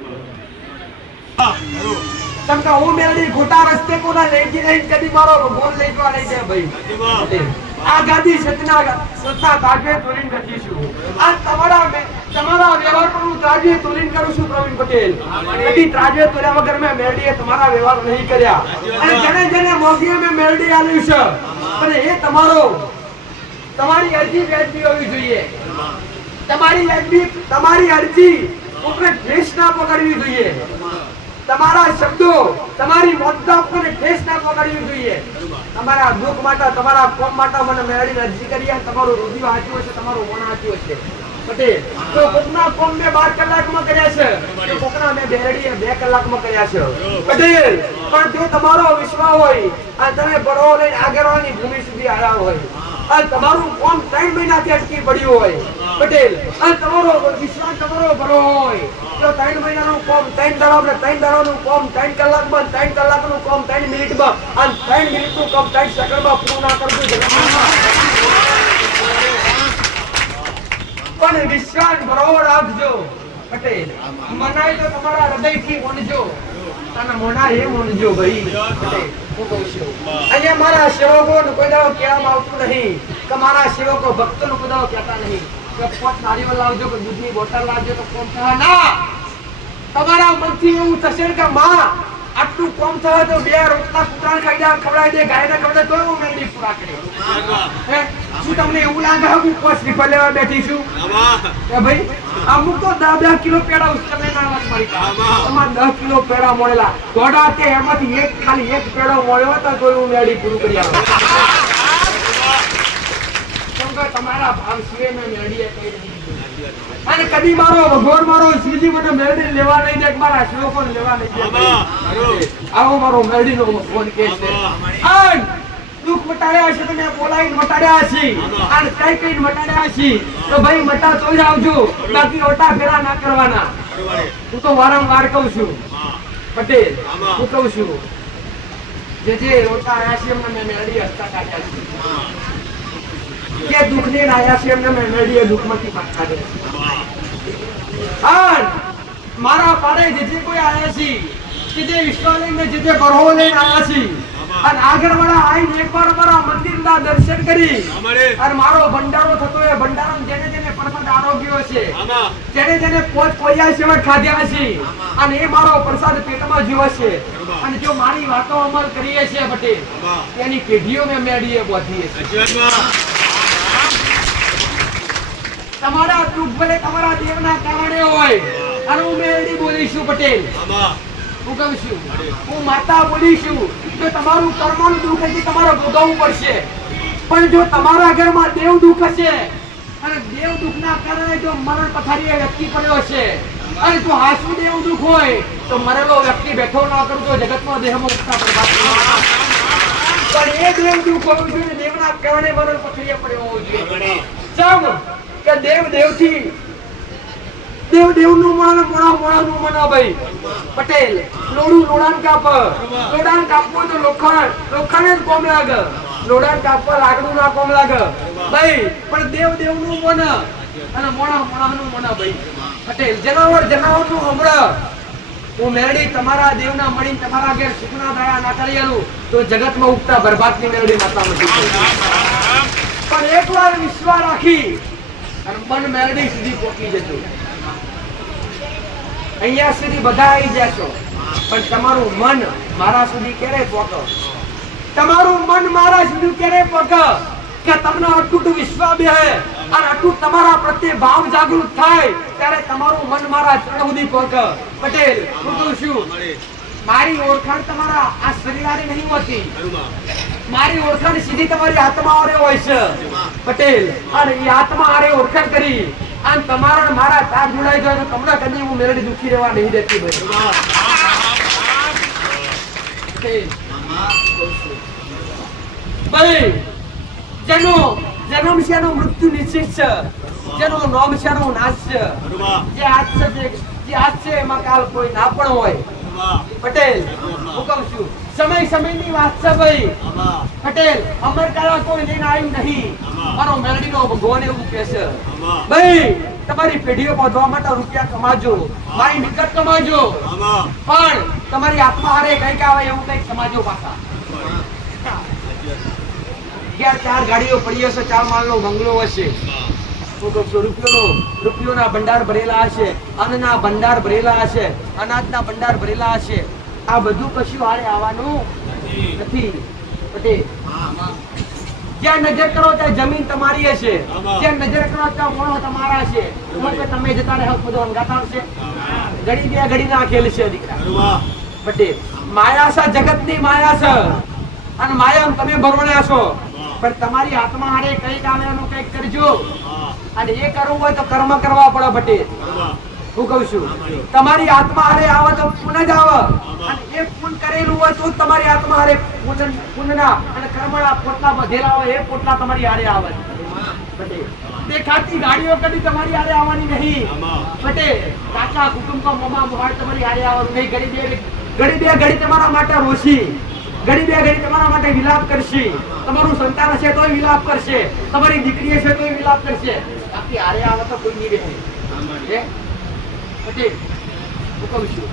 તમને હું મેરડી ખોટા રસ્તે કોના લઈ જઈ નહીં, કદી મારો ભગવાન લઈ જવા નહીં જાય ભાઈ. આ ગાદી સતના તાજવે તોડીને રાખીશું. આ તમારા વ્યવહાર પર હું તાજવે તોડીને કરું છું પ્રવીણ પટેલ. કદી તાજવે તોડ્યા વગર મેં મેરડીએ તમારા વ્યવહાર નહીં કર્યા. અને જેને જેને મોગીએ મેં મેરડી આલ્યું છે, અને એ તમારી અરજી વ્યાજબી હોવી જોઈએ. તમારી અરજી ઉપર ઠેસ ના પકડવી જોઈએ. તમારા શબ્દો, તમારી મોદ્દા ઉપર ઠેસ ના પકડવી જોઈએ. તમારા દુઃખ માટે, તમારા કોમ માટે મને મેળવીને અરજી કરી. તમારું રુધિર વાંચ્યું હશે, તમારું મન વાંચ્યું હશે પટેલ. તો કોકના કોમ મેં 12 કલાકમાં કર્યા છે, તો કોકના મેં બેરડીએ 2 કલાકમાં કર્યા છે પટેલ. પણ જો તમારો વિશ્વાસ હોય અને તમે બળવો લઈને આગળની ભૂમિ સુધી આવ્યા હોય, અને તમારું કોમ 3 મહિનાથી અટકી પડ્યું હોય પટેલ, અને તમારો વિશ્વાસ તમારો ભરો હોય, તો 3 મહિનાનું કોમ 3 દાડા, 3 દાડાનું કોમ 3 કલાકમાં, 3 કલાકનું કોમ 3 મિનિટમાં, અને 3 મિનિટનું કોમ 3 સેકન્ડમાં પૂરું ના કરવું. પણ વિશ્વાસ ભરો રાખજો પટેલ. મનાય તો તમારા હૃદયથી મોનજો, અને મોના એ મોનજો ભાઈ પટેલ. હું કહું છું અહીંયા મારા સેવકોને કોઈ દાડો કહેવામાં આવતું નહીં કે મારા સેવકો ભક્તોને કોઈ દાડો કહેતા નહીં કે 5 નારિયેળ લાવજો કે દૂધની બોટલ લાવજો તો કોમ થાય ના. તમારા મનથી એવું થશે કે માં આટલું કોમ થાય તો 2 રોટલા કૂતરાને ખવડાવી દે, ગાયને ખવડાવે તો હું મેળવી પૂરા કરી. શું તમને એવું લાગે હું પોસ્ટ રિફર લેવા બેઠી છું? એ ભાઈ અમુક તો 10 કિલો પેડા ઉસ્કમે ના વાત મારી તમાર 10 કિલો પેડા મળેલા થોડા તે એમાંથી ખાલી એક પેડો મળ્યો તો કોઈ હું મેળી પૂરું કરી આવું. તમારા ભાવ સિવાય મેં મેળીએ કઈ નહીં. અને કદી મારો ભગવાન મારો શ્રીજી મને મેરડી લેવા નહીં દે, મારા શ્લોકોને લેવા નહીં દે. આવો મારો મેરડીનો ભગવાન કહે છે. અને દુઃખ મટાડ્યા છે, તમે બોલાવીને મટાડ્યા છે, અને કઈ કઈ મટાડ્યા છે, તો ભાઈ મટા તોય આવજો, બાકી ઓટા ફેરા ના કરવાના. હું તો વારંવાર કહું છું પટેલ, હું કહું છું જે ઓટા આવ્યા છે એમને મેં મેરડી હસતા કાઢ્યા છે. જે દુઃખ લઈને આવ્યા છે એમને મેં મેળવીએ દુઃખમાંથી પાછા દે. મારા પાડે જે કોઈ આવ્યા છે, કે જે વિશ્વાસ લઈને જે બરહો લઈને આવ્યા છે, અને આગળવાળા આવીને એકવાર મારા મંદિરના દર્શન કરી, અને મારો ભંડારો થતો એ ભંડારો જેને જેને પ્રસાદ આરોગ્યો છે, જેને જેને પોયા સેવક ખાધ્યા છે, અને એ મારો પ્રસાદ પેટમાં જીવે છે, અને જો મારી વાતો અમલ કરીએ છીએ પટેલ, તેની પેઢીઓ મેં મેળવીએ બોધીએ છીએ. તમારા દુઃખ ભલે તમારા દેવના કારણે હોય, અને હું મેરડી બોલીશું પટેલ. હું કહું છું, હું માતા બોલીશું, તો તમારું કર્મનું દુઃખ હજી તમારે ભોગવવું પડશે. પણ જો તમારા ઘરમાં દેવ દુઃખ હશે, અને દેવ દુઃખના કારણે જો મરણ પથારીએ વ્યક્તિ પડ્યો છે, અને જો હાસુ દેવ દુઃખ હોય તો મરેલો વ્યક્તિ બેઠો ના કરતો જગતમાં દેહમાં ઉઠતા પડતા. પણ એ દેવ દુઃખ હોવું જોઈએ, દેવના કારણે મરણ પથારીએ પડ્યો હોવો જોઈએ. ચમ કે દેવનું મોણાનું મના ભાઈ પટેલ. લોડાન કાપવું તો લોખંડ જ કોમ લાગે, લોડાન કાપવા લાકડું ના કોમ લાગે ભાઈ. પણ દેવનું મન અને મોણાનું મના ભાઈ પટેલ. જનાવરનું હમણાં હું મેરડી તમારા દેવના મળીને તમારા ઘેર સુખના દયા ના કરી આલું તો જગતમાં ઉગતા બરબાદની મેરડી માતા નથી. પણ એકવાર વિશ્વાસ રાખી અને મન મેરડી સુધી પહોંચી જજો. અહીંયા સુધી બધા આવી જશો, પણ તમારું મન મારા સુધી ક્યારે પહોંચો? તમારું મન મારા સુધી ક્યારે પહોંચે કે તમને અટૂટ વિશ્વાસ બે અને અટૂટ તમારા પ્રત્યે ભાવ જાગૃત થાય, ત્યારે તમારું મન મારા ચરણ સુધી પહોંચે પટેલ. હું કહું છું, મારી ઓળખાણ તમારા આ શરીરે નહીં હોતી, મારી ઓળખાણ સીધી તમારી આત્મા આરે હોય છે પટેલ. અને એ આત્મા આરે ઓળખાણ કરી અને તમારા મારા તાર જોડાઈ ગયો તો તમને કદી હું મેરડી દુખી રહેવા નહીં દેતી ભાઈ. પટેલ ભાઈ જેનો જન્મ છે એનો મૃત્યુ નિશ્ચિત છે, જેનો નામ છે એનો નાશ છે, જે આજ છે એમાં કાલ કોઈ ના પણ હોય. પટેલ હું કહું છું સમયની વાત છે ભાઈ. પટેલ અમરકાળા કોઈ લઈને આવ્યું નહીં, મારો મેલડીનો ભગવાન એવું કહે છે ભાઈ તમારી પેઢીઓ બાંધવા માટે રૂપિયા કમાજો, મારી મિલકત કમાજો, પણ તમારી આત્મા હારે કઈક આવે એવું કઈક સમાજો પાછા. ચાર ગાડીઓ પડી હશે, 4 માળનો બંગલો હશે, રૂપિયોના ભંડાર ભરેલા હશે, અન્નના ભંડાર ભરેલા હશે, અનાજના ભંડાર ભરેલા હશે, આ બધું કશું હારે આવવાનું નથી. પટેલ જ્યાં નજર કરો ત્યાં જમીન તમારી હશે, જ્યાં નજર કરો ત્યાં મોણો તમારા હશે. કે તમે જતા રહો બધો અંગાતા હશે, ઘડી બે ઘડી ના ખેલ છે દીકરા. પટેલ માયા છે, જગતની માયા છે, અને માયા તમે ભરવાના છો, પણ તમારી આત્મા હારે કઈક આવે એનું કઈક કરજો. અને એ કરવું હોય તો કર્મ કરવા પડે. પટેલ હું કહું છું તમારી આત્મા હારે આવે તો પુણ્ય જ આવે, અને એ પુણ્ય કરેલું હોય તો તમારી આત્મા હારે પુણ્યના અને કર્મના પોટલા બધેલા હોય એ પોટલા તમારી હારે આવે. પટેલ દેખાતી ગાડીઓ કદી તમારી હારે આવવાની નહીં. પટેલ કાકા કુટુંબ કો મોમા મોહાર તમારી હારે આવવાનું નહીં. ઘડી બે ઘડી તમારા માટે રોશી, ઘડી બે ઘડી તમારા માટે વિલાપ કરશે, તમારું સંતાન હશે તોય વિલાપ કરશે, તમારી દીકરી હશે તોય વિલાપ કરશે. બાકી હારે આવે તો કોઈ નહીં રહે. પટેલ હું કહું છું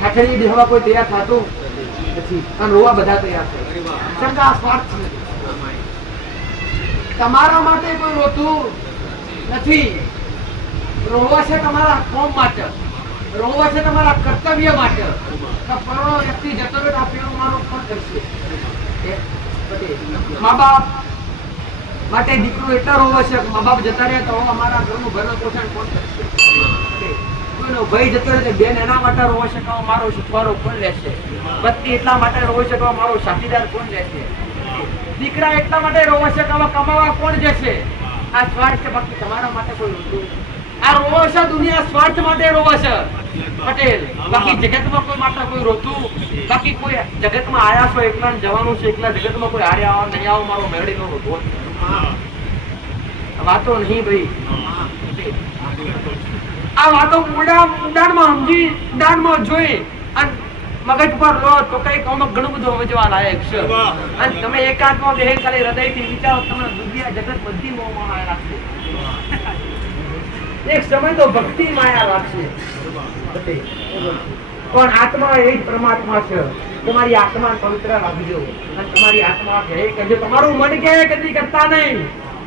ખાખડી બેહવા કોઈ તૈયાર થતું નથી, અને રોવા બધા તૈયાર છે. શંકા સ્વાર્થ નથી. તમારા માટે કોઈ રોતું નથી. રોવા છે તમારા કોમ માટે, રોવા છે તમારા કર્તવ્ય માટે. પરણો વ્યક્તિ જતો રહ્યો આ પેલો મારો કોણ કરશે? મા બાપ માટે દીકરો એટલા રોવે છે કે મા બાપ જતા રહ્યા તો અમારા ઘરનું ભરણ પોષણ કોણ કરશે? કોઈનો ભાઈ જતો રહે બેન એના માટે રોવે છે કે મારો સુખવારો કોણ લેશે? પત્ની એટલા માટે રોવે છે કે મારો સાથીદાર કોણ લેશે? દીકરા એટલા માટે રોવે છે કે કમાવા કોણ જશે? આ સ્વાર્થ છે, બાકી તમારા માટે કોઈ રોતું. આ રોવે છે દુનિયા સ્વાર્થ માટે રોવે છે. પટેલ બાકી જગતમાં કોઈ માટે કોઈ રોતું, બાકી કોઈ જગતમાં આયા છો એકલા જવાનું છે, એકલા જગતમાં કોઈ હારે આવો નહીં આવો મારો મેળડીનો રોતો વાતો નહીં ભાઈ. આ વાતો ઊંડાણમાં સમજી ઊંડાણમાં જોઈ અને મગજ પર લો તો કઈક અમુક ઘણું બધું સમજવા લાયક છે. અને તમે એકાંતમાં બેહી ખાલી હૃદયથી વિચારો તમને દુનિયા જગત બધી મોહમાં માયા રાખશે. એક સમય તો ભક્તિ માયા રાખશે. પણ આત્મા એ જ પરમાત્મા છે. તમારી આત્મા પવિત્ર રાખજો, અને તમારી આત્મા એ કરજો. તમારું મન કે કદી કરતા નહીં,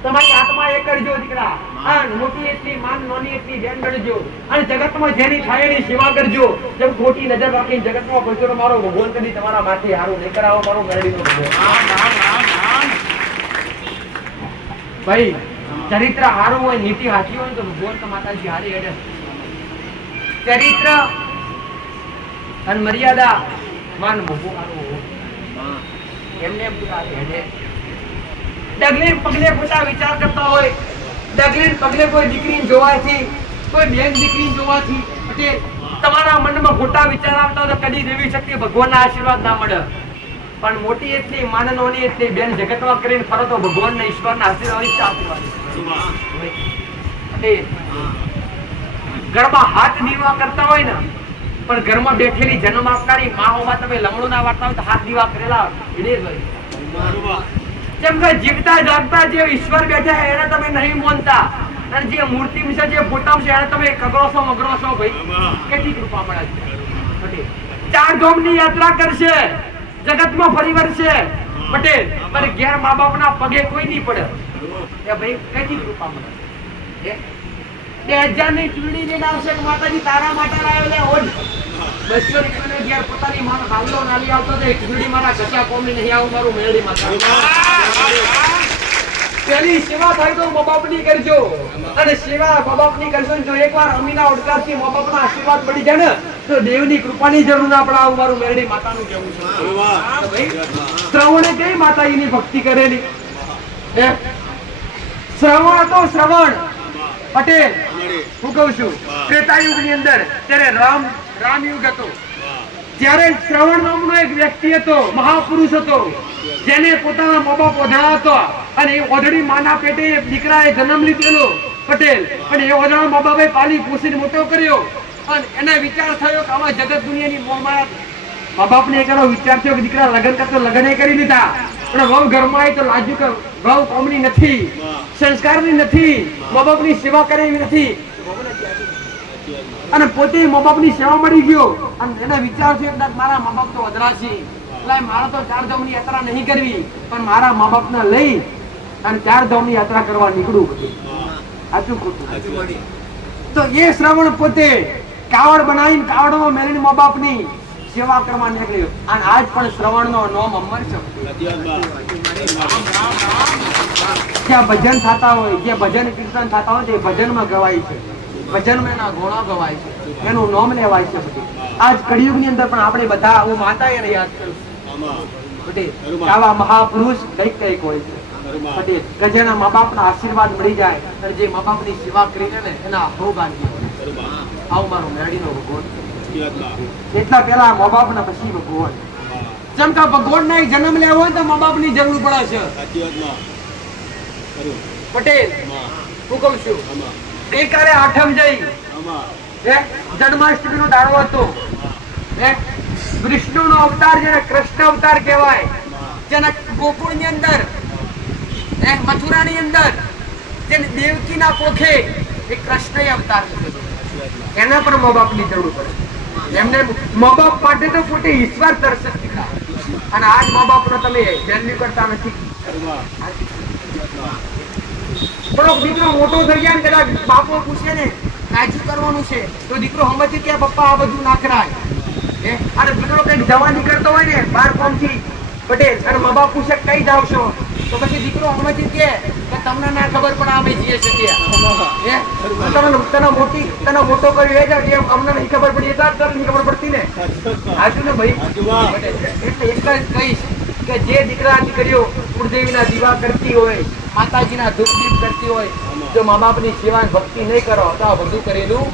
તમારી આત્મા એ કરજો દીકરા. અને મોટી એટલી માન નાની એટલી ધ્યાન ગણજો, અને જગતમાં જેની થાય એની સેવા કરજો. જેમ ખોટી નજર રાખીને જગતમાં પહોંચો મારો ભગવાન કદી તમારા માથે હારું નહીં કરાવો મારો મેળવીનો ભગવાન. ભાઈ ચરિત્ર હારું હોય, નીતિ હાચી હોય તો ભગવાન તો માતાજી હારી હેડે. ચરિત્ર અને મર્યાદા માન મોભું હારું એમને હેડે. ડગલે પગલે ખોટા વિચાર કરતા હોય, ડગલે પગલે કોઈ દીકરી જોવાથી, કોઈ બેન દીકરી જોવાથી પટેલ તમારા મનમાં ખોટા વિચાર આવતા હોય તો કદી દેવી શક્તિ ભગવાનના આશીર્વાદ ના મળે. પણ મોટી એટલી માનનોની એટલી બેન જગતમાં કરીને ફરો તો ભગવાનના ઈશ્વરના આશીર્વાદ. ઘરમાં હાથ દીવા કરતા હોય ને, પણ ઘરમાં બેઠેલી જન્મ આપનારી માહોમાં તમે લમણું ના વાળતા હોય તો હાથ દીવા કરેલા જેમ કે જીવતા જાગતા જે ઈશ્વર બેઠા એને તમે નહીં માનતા, અને જે મૂર્તિ છે જે ફોટા છે એને તમે કગરો છો મગરો છો ભાઈ. કેટલી કૃપા મળે છે. 4 ધામની યાત્રા કરશે, જગતમાં ફરી વળશે પટેલ, પણ ઘેર મા બાપના પગે કોઈ નહીં પડે. ભાઈ કેટલી કૃપા મળે. 2000 ની ચૂંટણી લઈને આવશે કે માતાજી તારા માટે લાવેલા હોજ 200 રૂપિયાને ઘેર પોતાની માનો હાલો નાલી આવતો તો ચૂંટણી મારા ઘટા કોમની નહીં આવું મારું મેળડી માતા. પેલી સેવા થાય તો મા બાપની કરજો, અને સેવા મા બાપની કરશો જો એકવાર અમીના ઓડકારથી મા બાપના આશીર્વાદ મળી જાય ને તો દેવની કૃપાની જરૂર ના પડે. આવું મારું મેળડી માતાનું કહેવું છે. શ્રવણે કઈ માતાજીની ભક્તિ કરેલી? શ્રવણ હતો શ્રવણ. પટેલ હું કઉ છું ત્રેતાયુગ ની અંદર ત્યારે રામયુગ હતો. ત્યારે શ્રવણ નામનો એક વ્યક્તિ હતો, મહાપુરુષ હતો, જેને પોતાના મા બાપ ઓઢણા હતા અને એ ઓઢણી માના પેટે દીકરાએ જન્મ લીધેલો પટેલ. અને એ ઓઢણા મા બાપે પાલી પોષીને મોટો કર્યો અને એને વિચાર થયો કે આવા જગત દુનિયાની મોહમાયા. મા બાપને એક એનો વિચાર થયો કે દીકરા લગ્ન કરતો લગ્ન કરી લીધા, પણ વહુ ઘરમાં આવી તો લાજુ કર, વહુ કોમની નથી, સંસ્કારની નથી, મા બાપની સેવા કરે એવી નથી. અને પોતે મા બાપની સેવા મળી ગયો અને એને વિચાર થયો કે મારા મા બાપ તો અધરા છે, એટલે મારે તો 4 ધામની યાત્રા નહીં કરવી, પણ મારા મા બાપને લઈ અને 4 ધામની યાત્રા કરવા નીકળવું પડે. સાચું ખોટું? તો એ શ્રવણ પોતે કાવડ બનાવીને કાવડમાં મેળીને મા બાપની સેવા કરવા નીકળ્યો. અને આજ પણ શ્રવણનો નામ અમર છે. જ્યાં ભજન થતા હોય, જે ભજન કીર્તન થતા હોય, તે ભજનમાં ગવાય છે, ભજનમાં એના ગુણો ગવાય છે, એનું નામ લેવાય છે. આજ કળિયુગની અંદર પણ આપણે બધા, હું માતાએ યાદ કરું, આવા મહાપુરુષ કઈક હોય છે કે જેના મા બાપના આશીર્વાદ મળી જાય અને જે મા બાપની સેવા કરીને ને એના સૌભાગ્ય હોય. આવું મારું મેળીનો ભગવાન. એટલા પેલા મા બાપના પછી ભગવાન. જેમ કે ભગવાનને જન્મ લેવો હોય તો મા બાપની જરૂર પડે છે. પટેલ હું કહું છું, ગઈકાલે આઠમ જઈ જન્માષ્ટમી નો દાડો હતો. વિષ્ણુ નો અવતાર જેને કૃષ્ણ અવતાર કહેવાય, જેના ગોકુળ ની અંદર, મથુરા ની અંદર, જેને દેવકી ના કોખે એ કૃષ્ણ અવતાર લીધો. એના પર મા બાપ ની જરૂર પડે. એમને મા બાપ માટે તો પોતે ઈશ્વર દર્શન દીધા અને આજ મા બાપ નો તમે વેલ્યુ કરતા નથી. થોડોક દીકરો મોટો થઈ ગયા ને કદાચ બાપો પૂછે ને કાચું કરવાનું છે તો દીકરો સમજે કે પપ્પા આ બધું ના કરાય. અને દીકરો કઈક જવાની કરતો હોય ને 12 કોમ થી પટેલ અને મા બાપ પૂછે કઈ જાવ છો તો પછી દીકરો સમજે કે તમને ના ખબર પણ અમે જઈએ છીએ. તને મોટો કર્યો એ અમને નહીં ખબર પડી, એટલા જ નહીં ખબર પડતી ને. હાજુ ને ભાઈ? એટલે એક જ કહીશ કે જે દીકરા દીકરીઓ કુળદેવીના દીવા કરતી હોય, માતાજીના ધૂપ દીપ કરતી હોય, જો મા બાપની સેવા ભક્તિ નહીં કરો તો આ બધું કરેલું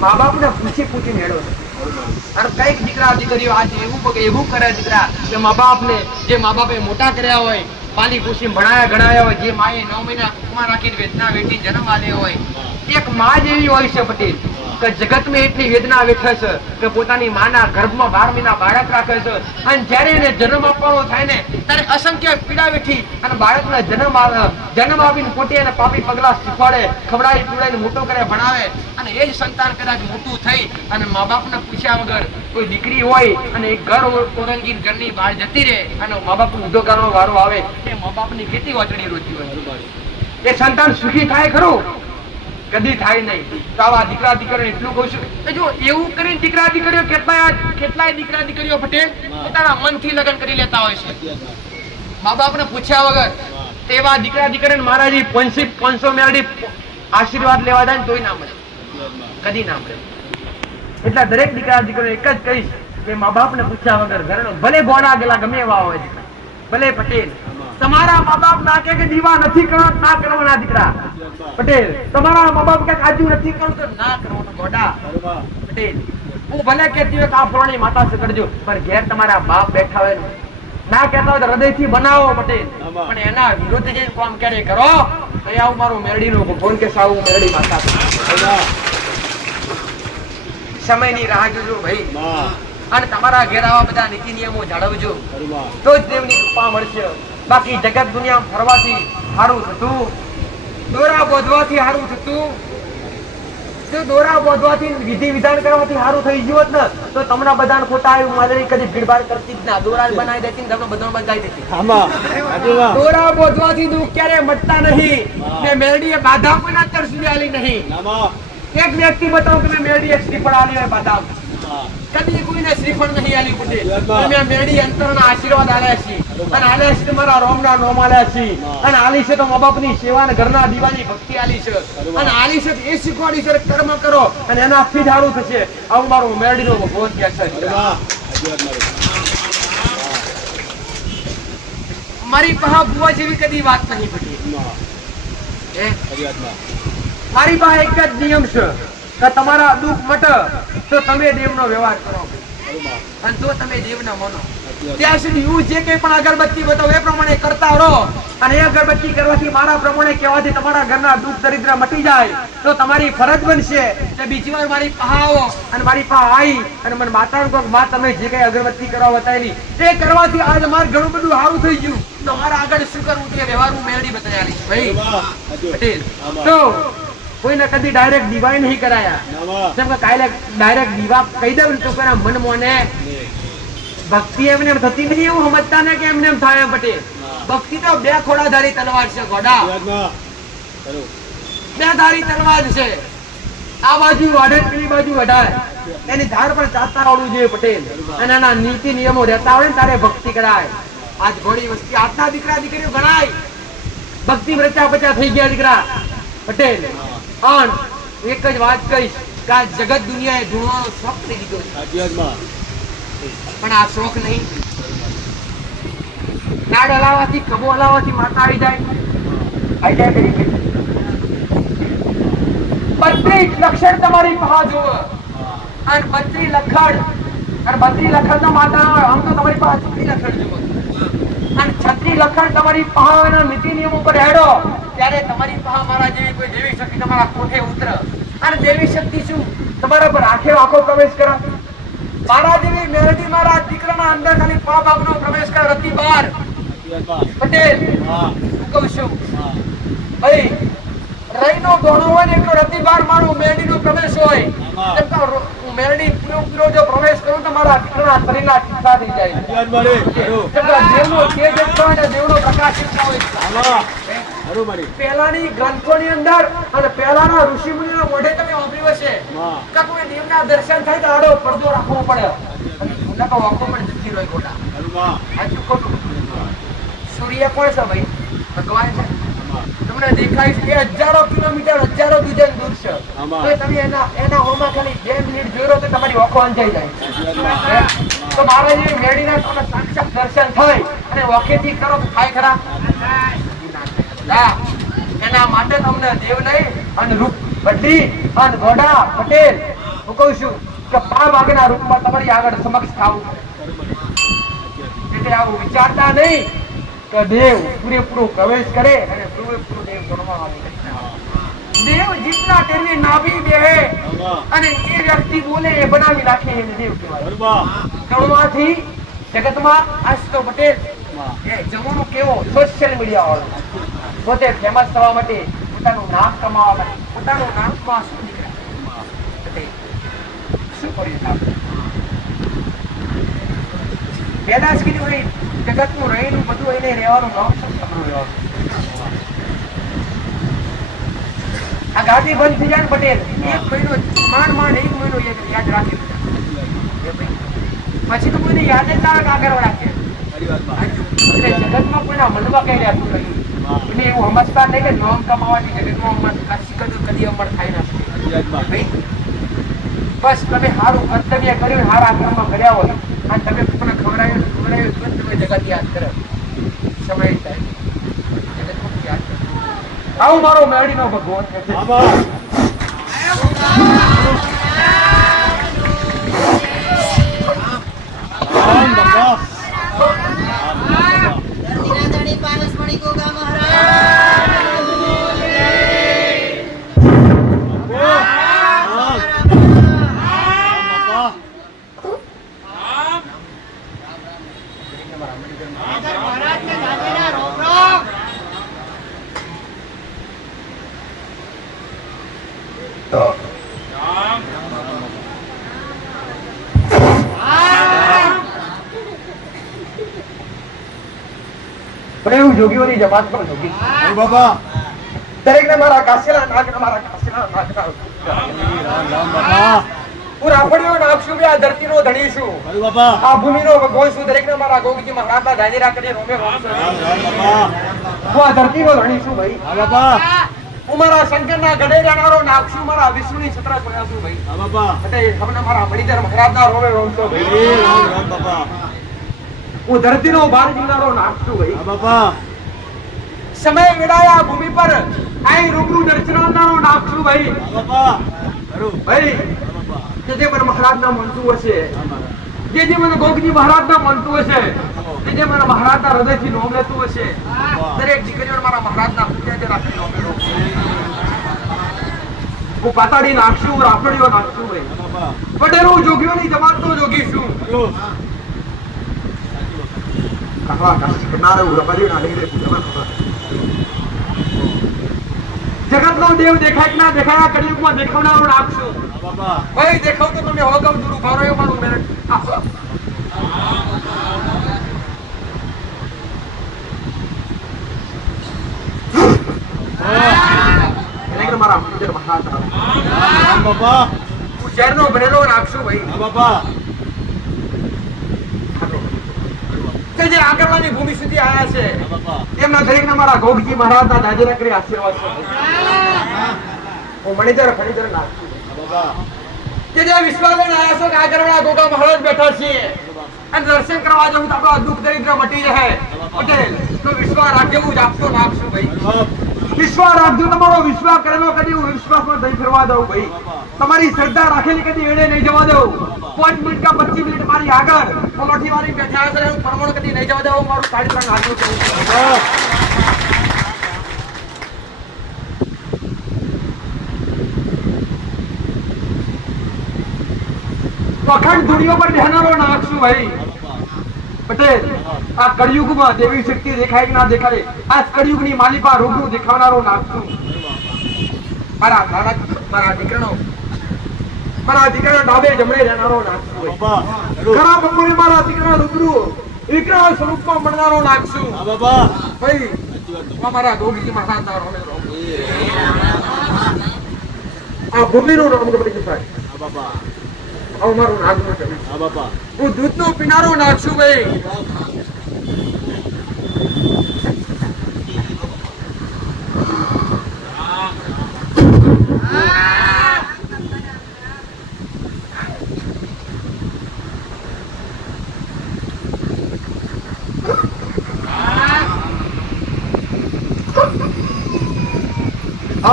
મા બાપને પૂછી મેળવો. અને કઈક દીકરા દીકરીઓ આજે એવું કરે દીકરા કે મા બાપને, જે મા બાપે મોટા કર્યા હોય, પાલી પૂછી ભણાયા ગણાયા હોય, જે માએ 9 મહિના કુમાર રાખીને વેદના વેઠી જન્મ આલ્યો હોય, એક માં જ એવી હોય છે પટેલ કે જગતમાં એટલી વેદના વેઠે છે કે પોતાની માના ગર્ભમાં 12 મહિના બાળક રાખે છે અને જ્યારે એને જન્મ આપવાનો થાય ને ત્યારે અસંખ્ય પીડા વેઠી અને બાળકને જન્મ આપીને પોતે એને પાપી પગલા શીખવાડે, ખવડાવી પીવડાવીને મોટો કરે, ભણાવે. અને એ જ સંતાન કદાચ મોટું થઈ અને મા બાપને પૂછ્યા વગર કોઈ દીકરી હોય અને એક ઘર ઓળંગીને ઘરની બહાર જતી રહે અને મા બાપનો ઉદ્ધો કરવાનો વારો આવે, એ મા બાપની કેટલી વાંચણી રોતી હોય. એ સંતાન સુખી થાય ખરું? કદી થાય નહીં. તો આવા દીકરા દીકરીઓને એટલું કહું છું કે જો એવું કરીને દીકરા દીકરીઓ કેટલાય દીકરા દીકરીઓ પટેલ પોતાના મનથી લગ્ન કરી લેતા હોય છે મા બાપને પૂછ્યા વગર. તેવા દીકરા દીકરીને મહારાજી 500 મેળવી આશીર્વાદ લેવા જાય તોય ના મળે, કદી ના મળે. એટલે દરેક દીકરા દીકરીઓ એક જ કહીશ કે મા બાપને પૂછ્યા વગર ઘરનો ભલે ગોળા ગેલા ગમે એવા હોય દીકરા, ભલે પટેલ તમારા મા બાપ ના કે દીવા નથી કરવા ના કરવાના દીકરા પટેલ, તમારા મા બાપ કે આજુ નથી કરવું તો ના કરવાનું ગોડા પટેલ. હું ભલે કહેતી હોય કે આ ફળની માતા છે કરજો, પણ ઘેર તમારા બાપ બેઠા હોય ના કહેતા હોય તો હૃદયથી બનાવો પટેલ, પણ એના વિરુદ્ધ જઈને કામ ક્યારે કરો તો આવું મારું મેરડીનું ભગવાન કે સાવું મેરડી માતા. સમયની રાહ જોજો ભાઈ અને તમારા ઘેર આવા બધા નીતિ નિયમો જાળવજો તો જ દેવની કૃપા મળશે. બાકી જગત દુનિયામાં ફરવાથી સારું થતું, દોરા બોધવાથી સારું થતું, જો દોરા બોધવાથી વિધિ વિધાન કરવાથી સારું થઈ ગયું હોત ને તો તમને બધાને ખોટા આવ્યું મારે કદી ભીડભાડ કરતી જ ના, દોરા બનાવી દેતી ને તમને બધાને બંધાઈ દેતી. દોરા બોધવાથી દુઃખ ક્યારે મટતા નહીં ને મેરડીએ બાધા પણ અત્યાર સુધી આલી નહીં. એક વ્યક્તિ બતાવો કે મેં મેરડીએ શ્રીફળ આલી હોય બાધા, કદી કોઈને શ્રીફળ નહીં આલી પટેલ. અમે મેરડી અંતરના આશીર્વાદ આલ્યા છીએ અને આલ્યા છે તમારા રોમના નોમ આલ્યા છીએ અને આલી છે તો મા બાપની સેવા અને ઘરના દીવાની ભક્તિ આલી છે અને આલી છે એ શીખવાડી છે કર્મ કરો અને એનાથી જ સારું થશે. આવું મારું મેરડીનો ભગવાન કહે છે. મારી પાસે બુવા જેવી કદી વાત નહીં પટેલ. મારી પાસે એક જ નિયમ છે કે તમારા દુઃખ મટે તો તમે દેવનો વ્યવહાર કરો અને જો તમે દેવને માનો ત્યાં સુધી હું જે કંઈ પણ અગરબત્તી બતાવું એ પ્રમાણે કરતા રહો અને એ અગરબત્તી કરવાથી મારા પ્રમાણે કહેવાથી તમારા ઘરના દુઃખ દરિદ્ર મટી જાય તો તમારી ફરજ બનશે કે બીજી વાર મારી પાસે આવો અને મારી પાસે આવી અને મને માતાનું કહો માં તમે જે કંઈ અગરબત્તી કરવા બતાવેલી તે કરવાથી આજ મારે ઘણું બધું સારું થઈ ગયું તો મારે આગળ શું કરવું તે વ્યવહાર હું મેળવી બતાવી ભાઈ પટેલ તો કોઈને કદી ડાયરેક્ટ દીવા નહીં કરાયા જેમ કે કાલે ડાયરેક્ટ દીવા કહી દઉં તો કોઈના મન મોને ભક્તિ એમને એમ થતી નહીં એવું સમજતા ને કે એમને એમ થાય પટેલ ભક્તિ તો બે ખોડાધારી તલવાર છે ગોડા બે ધારી તલવાર છે આ બાજુ વાઢે પેલી બાજુ વઢાય એની ધાર પર ચાલતા આવડવું જોઈએ પટેલ અને એના નીતિ નિયમો રહેતા હોય ને તારે ભક્તિ કરાય આજ ઘણી વસ્તી આજના દીકરા દીકરીઓ ગણાય ભક્તિ રચા પચા થઈ ગયા દીકરા પટેલ અને એક જ વાત કહીશ કે આ જગત દુનિયાએ ઢૂંઢવાનો શોખ કરી દીધો છે પણ આ શોખ નહીં નાડ હલાવવાથી ખભો હલાવવાથી માતા આવી જાય કરી 32 લક્ષણ તમારી પાસે જોવે અને 32 લક્ષણ તો માતા આમ તો તમારી પાસે 36 લક્ષણ જોવે અને 36 લક્ષણ તમારી પાસે નીતિ નિયમ ઉપર હેડો ત્યારે તમારી પાસે મારા જેવી કોઈ દેવી શક્તિ તમારા કોઠે ઉતરે અને દેવી શક્તિ શું તમારા પર આખો પ્રવેશ કરે મારા જેવી મેરડી મારા દીકરાના અંદર ખાલી પા બાપનો પ્રવેશ કરે રતી બાર પટેલ હું કહું છું ભાઈ રઈનો દોણો હોય ને એટલો રતી બાર મારો મેરડીનો પ્રવેશ હોય કેમ કે હું મેરડી પૂરો જો પ્રવેશ કરું તો મારા દીકરાના શરીરના ટીકા થઈ જાય કેમ કે દેવનો તેજ એટલો અને દેવનો પ્રકાશ એટલો હોય પહેલાની ગ્રંથોની અંદર અને પહેલાના ઋષિ મુનિના મોઢે તમે વાપર્યું હશે કે કોઈ દેવના દર્શન થાય તો આડો પડદો રાખવો પડે અને નકો વાંકો પણ જતી રહી ગોટા સાચું ખોટું સૂર્ય કોણ છે ભાઈ ભગવાન છે તમને દેખાય છે એ હજારો કિલોમીટર હજારો દૂર છે તો તમે એના હોમાં ખાલી 2 મિનિટ જોયો તો તમારી વાંકો અંજાઈ જાય તો મારા જે મેડીના તમને સાક્ષાત દર્શન થાય અને વાંકેથી કરો તો થાય ખરા એના માટે તમને દેવ નહીં અને રૂપ બદલી અને ઘોડા પટેલ હું કહું છું કે 5 વાગ્યાના રૂપમાં તમારી આગળ સમક્ષ થાવું એટલે આવું વિચારતા નહીં કે દેવ પૂરેપૂરો પ્રવેશ કરે અને પૂરેપૂરો દેવ ગણવામાં આવે દેવ જેટલા ટેરવી નાભી બેહે અને એ વ્યક્તિ બોલે એ બનાવી નાખે એને દેવ કહેવાય ગણવાથી જગતમાં આજ તો પટેલ એ જમાનો કેવો સોશિયલ મીડિયા વાળો પોતે ફેમસ થવા માટે પોતાનું નામ કમાવા માટે પોતાનું નામ માં શું નીકળે શું કર્યું પહેલા જ કીધું ભાઈ જગતનું રહેલું બધું એને રહેવાનું નામ આ ગાડી બંધ થઈ જાય ને પટેલ 1 મહિનો માંડ 1 મહિનો યાદ રાખી પછી તો કોઈને યાદ જ ના આવે આગળ રાખે એટલે જગતમાં કોઈના મનમાં કઈ રહેતું નહીં એને એવું સમજતા નહીં કે નામ કમાવાથી જગતમાં કદી અમર થાય ના બસ તમે સારું કર્તવ્ય કર્યું સારા કર્મ કર્યા હોય અને તમે કોઈને ખવડાવ્યું તમે જગત યાદ કરે સમય થાય જગત યાદ કરે આવું મારો મેળીનો ભગવાન છે પ્રેમ જોગીઓની જમાત પર જોગી બાબા દરેકને મારા કાશીલા નાગના મારા કાશીલા નાગના હું રાફડીઓ નાખશું આ ધરતીનો ધણી છું બાબા આ ભૂમિનો ભગવાન છું દરેકને મારા ગોગજી મહારાજના ધાનેરા કરી રોમે હું આ ધરતીનો ધણી છું ભાઈ બાબા હું મારા શંકરના ગઢે જાનારો નાખશું મારા વિષ્ણુની છત્ર જોયા છું ભાઈ બાબા એટલે તમને મારા મણિધર મહારાજના રોમે રોમશો ભાઈ બાબા હું ધરતીનો બાર જીવનારો નાખશું ભાઈ બાપા સમય વેડાયા ભૂમિ પર આઈ રૂબરૂ દર્શનારનો નાખશું ભાઈ બાપા ભાઈ જે મને મહારાજના મનતું હશે, જે મને ગોગજી મહારાજના મનતું હશે, જે મને મહારાજના હૃદયથી નોમ લેતું હશે, દરેક દીકરીઓ મારા મહારાજના હૃદય રાખી નોમેલો. હું પાતાડી નાખશું, રાફડીઓ નાખશું ભાઈ. પટેલો જોગીઓની જમાતનો જોગી છું. જગતનો દેવ દેખાય કે ના દેખાય, આ કળિયુગમાં દેખાવનારો નાખશું ભાઈ. દેખાવ તો તમે હોગમ દૂર ઉભા રહ્યો મારું મેરટ. મારા મંદિર મહારાજ હું શહેરનો બનેલો નાખશું ભાઈ. જે આગળની ભૂમિ સુધી આવ્યા છે તેમના દરેકના મારા ગોગજી મહારાજના દાદીના કરી આશીર્વાદ છે. હું મણિધર ફણીધર નાખશું. જે વિશ્વાસ લઈને આવ્યા છો કે આગળવાળા ગોગા મહારાજ બેઠા છીએ અને દર્શન કરવા જવું તો આપણો દુઃખ દરિદ્ર મટી રહે. પટેલ તો વિશ્વાસ રાખજો, હું જ આપતો નાખશું ભાઈ. વિશ્વાસ રાખજો, તમારો વિશ્વાસ કરેલો કદી હું વિશ્વાસમાં નહીં ફેરવા દઉં ભાઈ. તમારી શ્રદ્ધા રાખેલી કદી એડે નહીં જવા દઉં. 5 મિનિટ કા 25 મિનિટ મારી આગળ પલોઠી વાળી બેઠા હશે, હું પરમણ કદી નહીં જવા દઉં. મારું 3.5 હાથનું છે. અખંડ ધૂળીઓ પર બેહનારો નાખશું ભાઈ. પટેલ આ કળિયુગમાં દેવી શક્તિ દેખાય કે ના દેખાય, આ કળિયુગની માલિકા રૂબરૂ દેખાવનારો નાખશું. મારા દીકરાનો ડાબે જમણે રહેનારો નાખશું. ખરા બપોરે મારા દીકરા રૂબરૂ વિગ્રહ સ્વરૂપમાં મળનારો નાખશું ભાઈ. મારા ગોગજી મહારાજના રોમેલો આ ભૂમિનું નામ ગમે છે. મારું નાગનું છે. હું દૂધનો પીનારો નાખશું ભાઈ.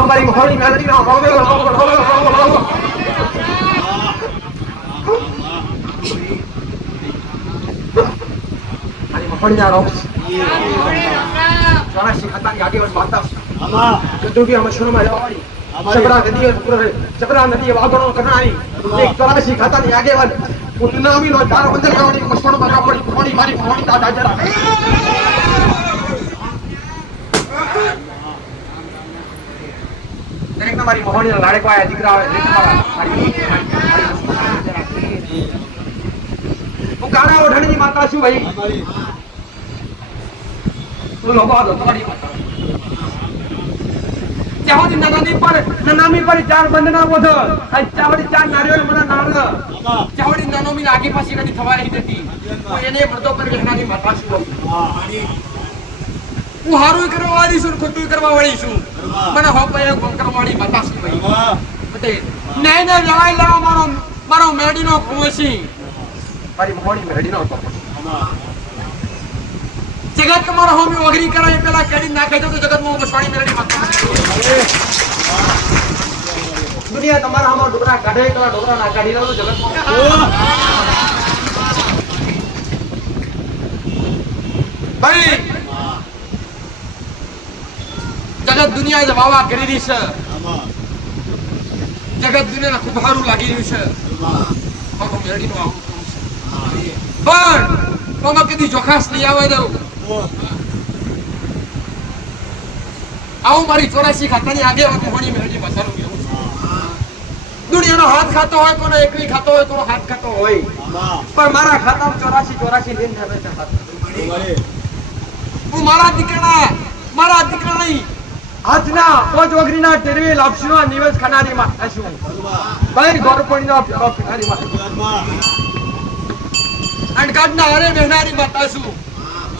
મારી મહોની મેલડી ના હવે મહોણીયારો ચોરાશી ખાતાની આગેવાન માતા ગદુગી મશરૂમાં જવાળી સબરા નદીએ સબરા નદીએ વાગણો કરનારી એક ચોરાશી ખાતાની આગેવાન ઉન્નામીનો ચાર બંદર ગાવડી મશરૂમાં જવાળી મહોણી મારી મહોણી દાદા જરા દરેક મારી મહોણીના લાડકવાયા દીકરા આવે હું કાળા ઓઢણીની માતા છું ભાઈ. તું લોકો આવો તમારી માતા ચાહોની નનામી પર ચાર બંધના બોધ અને ચાવડી ચાર નારિયેળ મને નાળ ચાવડી નનોમી આગી પાછી નથી થવા રહી હતી. હું એને મરદો પર બેહનાની માતા છું. હું હારું કરવા વાળી છું, ખોટું કરવા વાળી છું. મને હોપાય કરવા વાળી માતા છું ભાઈ. પટેલ નહીં ને જવાય લેવા મારો મેડીનો ખુશી મારી મોહણી મેડીનો હતો. જગત તમારો હોમી ઓગરી કરાય પેલા કેડી નાખે તો જગત માં બસવાણી મેડી માતા. દુનિયા તમારા આમાં ડોકરા કાઢે કલા ડોકરા ના કાઢી રહ્યો જગત માં ભાઈ. જગત દુનિયા વાવા કરી રહી છે. જગત દુનિયાને ખૂબ સારું લાગી રહ્યું છે. મેડીનો આવું પણ કોમાં કદી ચોખાસ નહીં આવવા દઉં. આવું મારી 84 ખાતાની આગેવાન મોહણી મેરડી બસારું એવું છે. દુનિયાનો હાથ ખાતો હોય, કોનો એકલી ખાતો હોય, કોનો હાથ ખાતો હોય, પણ મારા ખાતામાં 84 લીન થશે હાથ. હું મારા દીકરાની હાથના 5 વગરીના ટેરવે લાપસીનો નિવેશ ખાનારી માં છું ભાઈ. ગોરપણીનો પીનારી માં અણગાડના હરે બેહનારી માતા છું.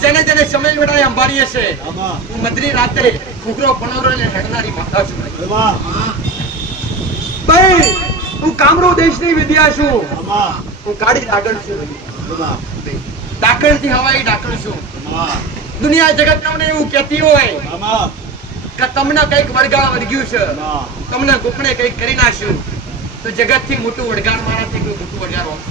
જેને સમય વેળાએ અંબારી હશે હું મધરી રાતે ઘૂઘરો પણોરો ને હેડનારી માતા છું ભાઈ. હું કામરૂ દેશની વિદ્યા છું. હું કાળી ડાકણ છું. ડાકણથી હવાઈ ડાકણ છું. દુનિયા જગત તમને એવું કહેતી હોય કે તમને કઈક વળગ્યું છે, તમને કોકણે કઈક કરી નાખ્યું, તો જગતથી મોટું વડગાર મારાથી કોઈ મોટું વડગાર હોય.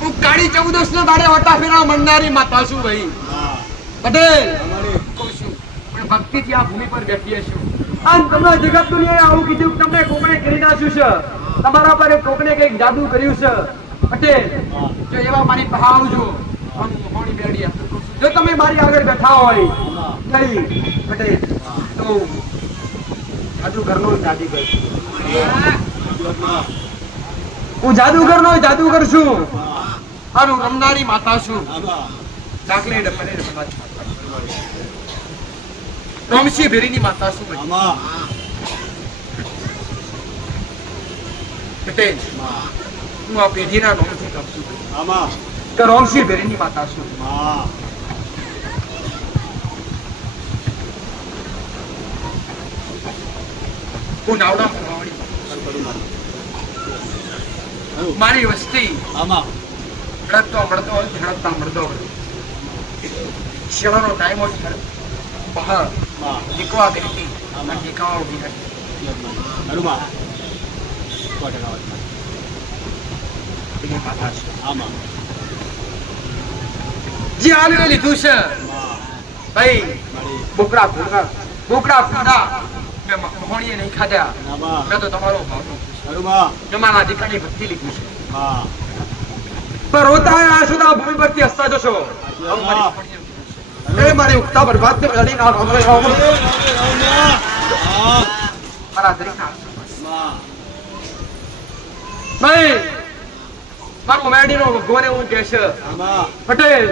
હું કાળી 14 ના દાડે વટા ફેરા મંડારી માતા છું ભાઈ પટેલ. કહું છું, પણ ભક્તિથી આ ભૂમિ પર બેઠીએ છું. આમ તમને જગત દુનિયાએ આવું કીધું કે તમને કોકણે કરી નાખ્યું છે, તમારા પર કોકણે કંઈક જાદુ કર્યું છે. પટેલ જો એવા મારી પાસે આવજો. આમ મોહણી બેડી આપું. જો તમે મારી આગળ બેઠા હોય કઈ પટેલ તો જાદુગરનો જાદુગર હું જાદુગરનો જાદુગર છું. હારું રમનારી માતા છું. દાખલે ડપલે ડપલા રોમસી ભેરીની માતા છું પટેલ. હું આ પેઢીના નામથી કહું છું કે રોમસી ભેરીની માતા છું. હું નાવડા ફરવાવાળી મારી વસ્તી હડકતો મળતો હડકતા મળતો શિયાળાનો ટાઈમ હોય બહાર દીકવા દેખતી દીકાઓ જે આલવે લીધું છે ભાઈ બોકડા ફૂડા મેં મોહણીએ નહીં ખાધા. મેં તો તમારો ભાવ મારા દીકરાની ભક્તિ લીધી છે. પણ રોતા આ સુધા ભૂમિ પરથી હસતા જશો. મારે ઉગતા બરબાદ મારા દરેકના ભાઈ મારો મેડીનો ભગવાન એવું કહે છે પટેલ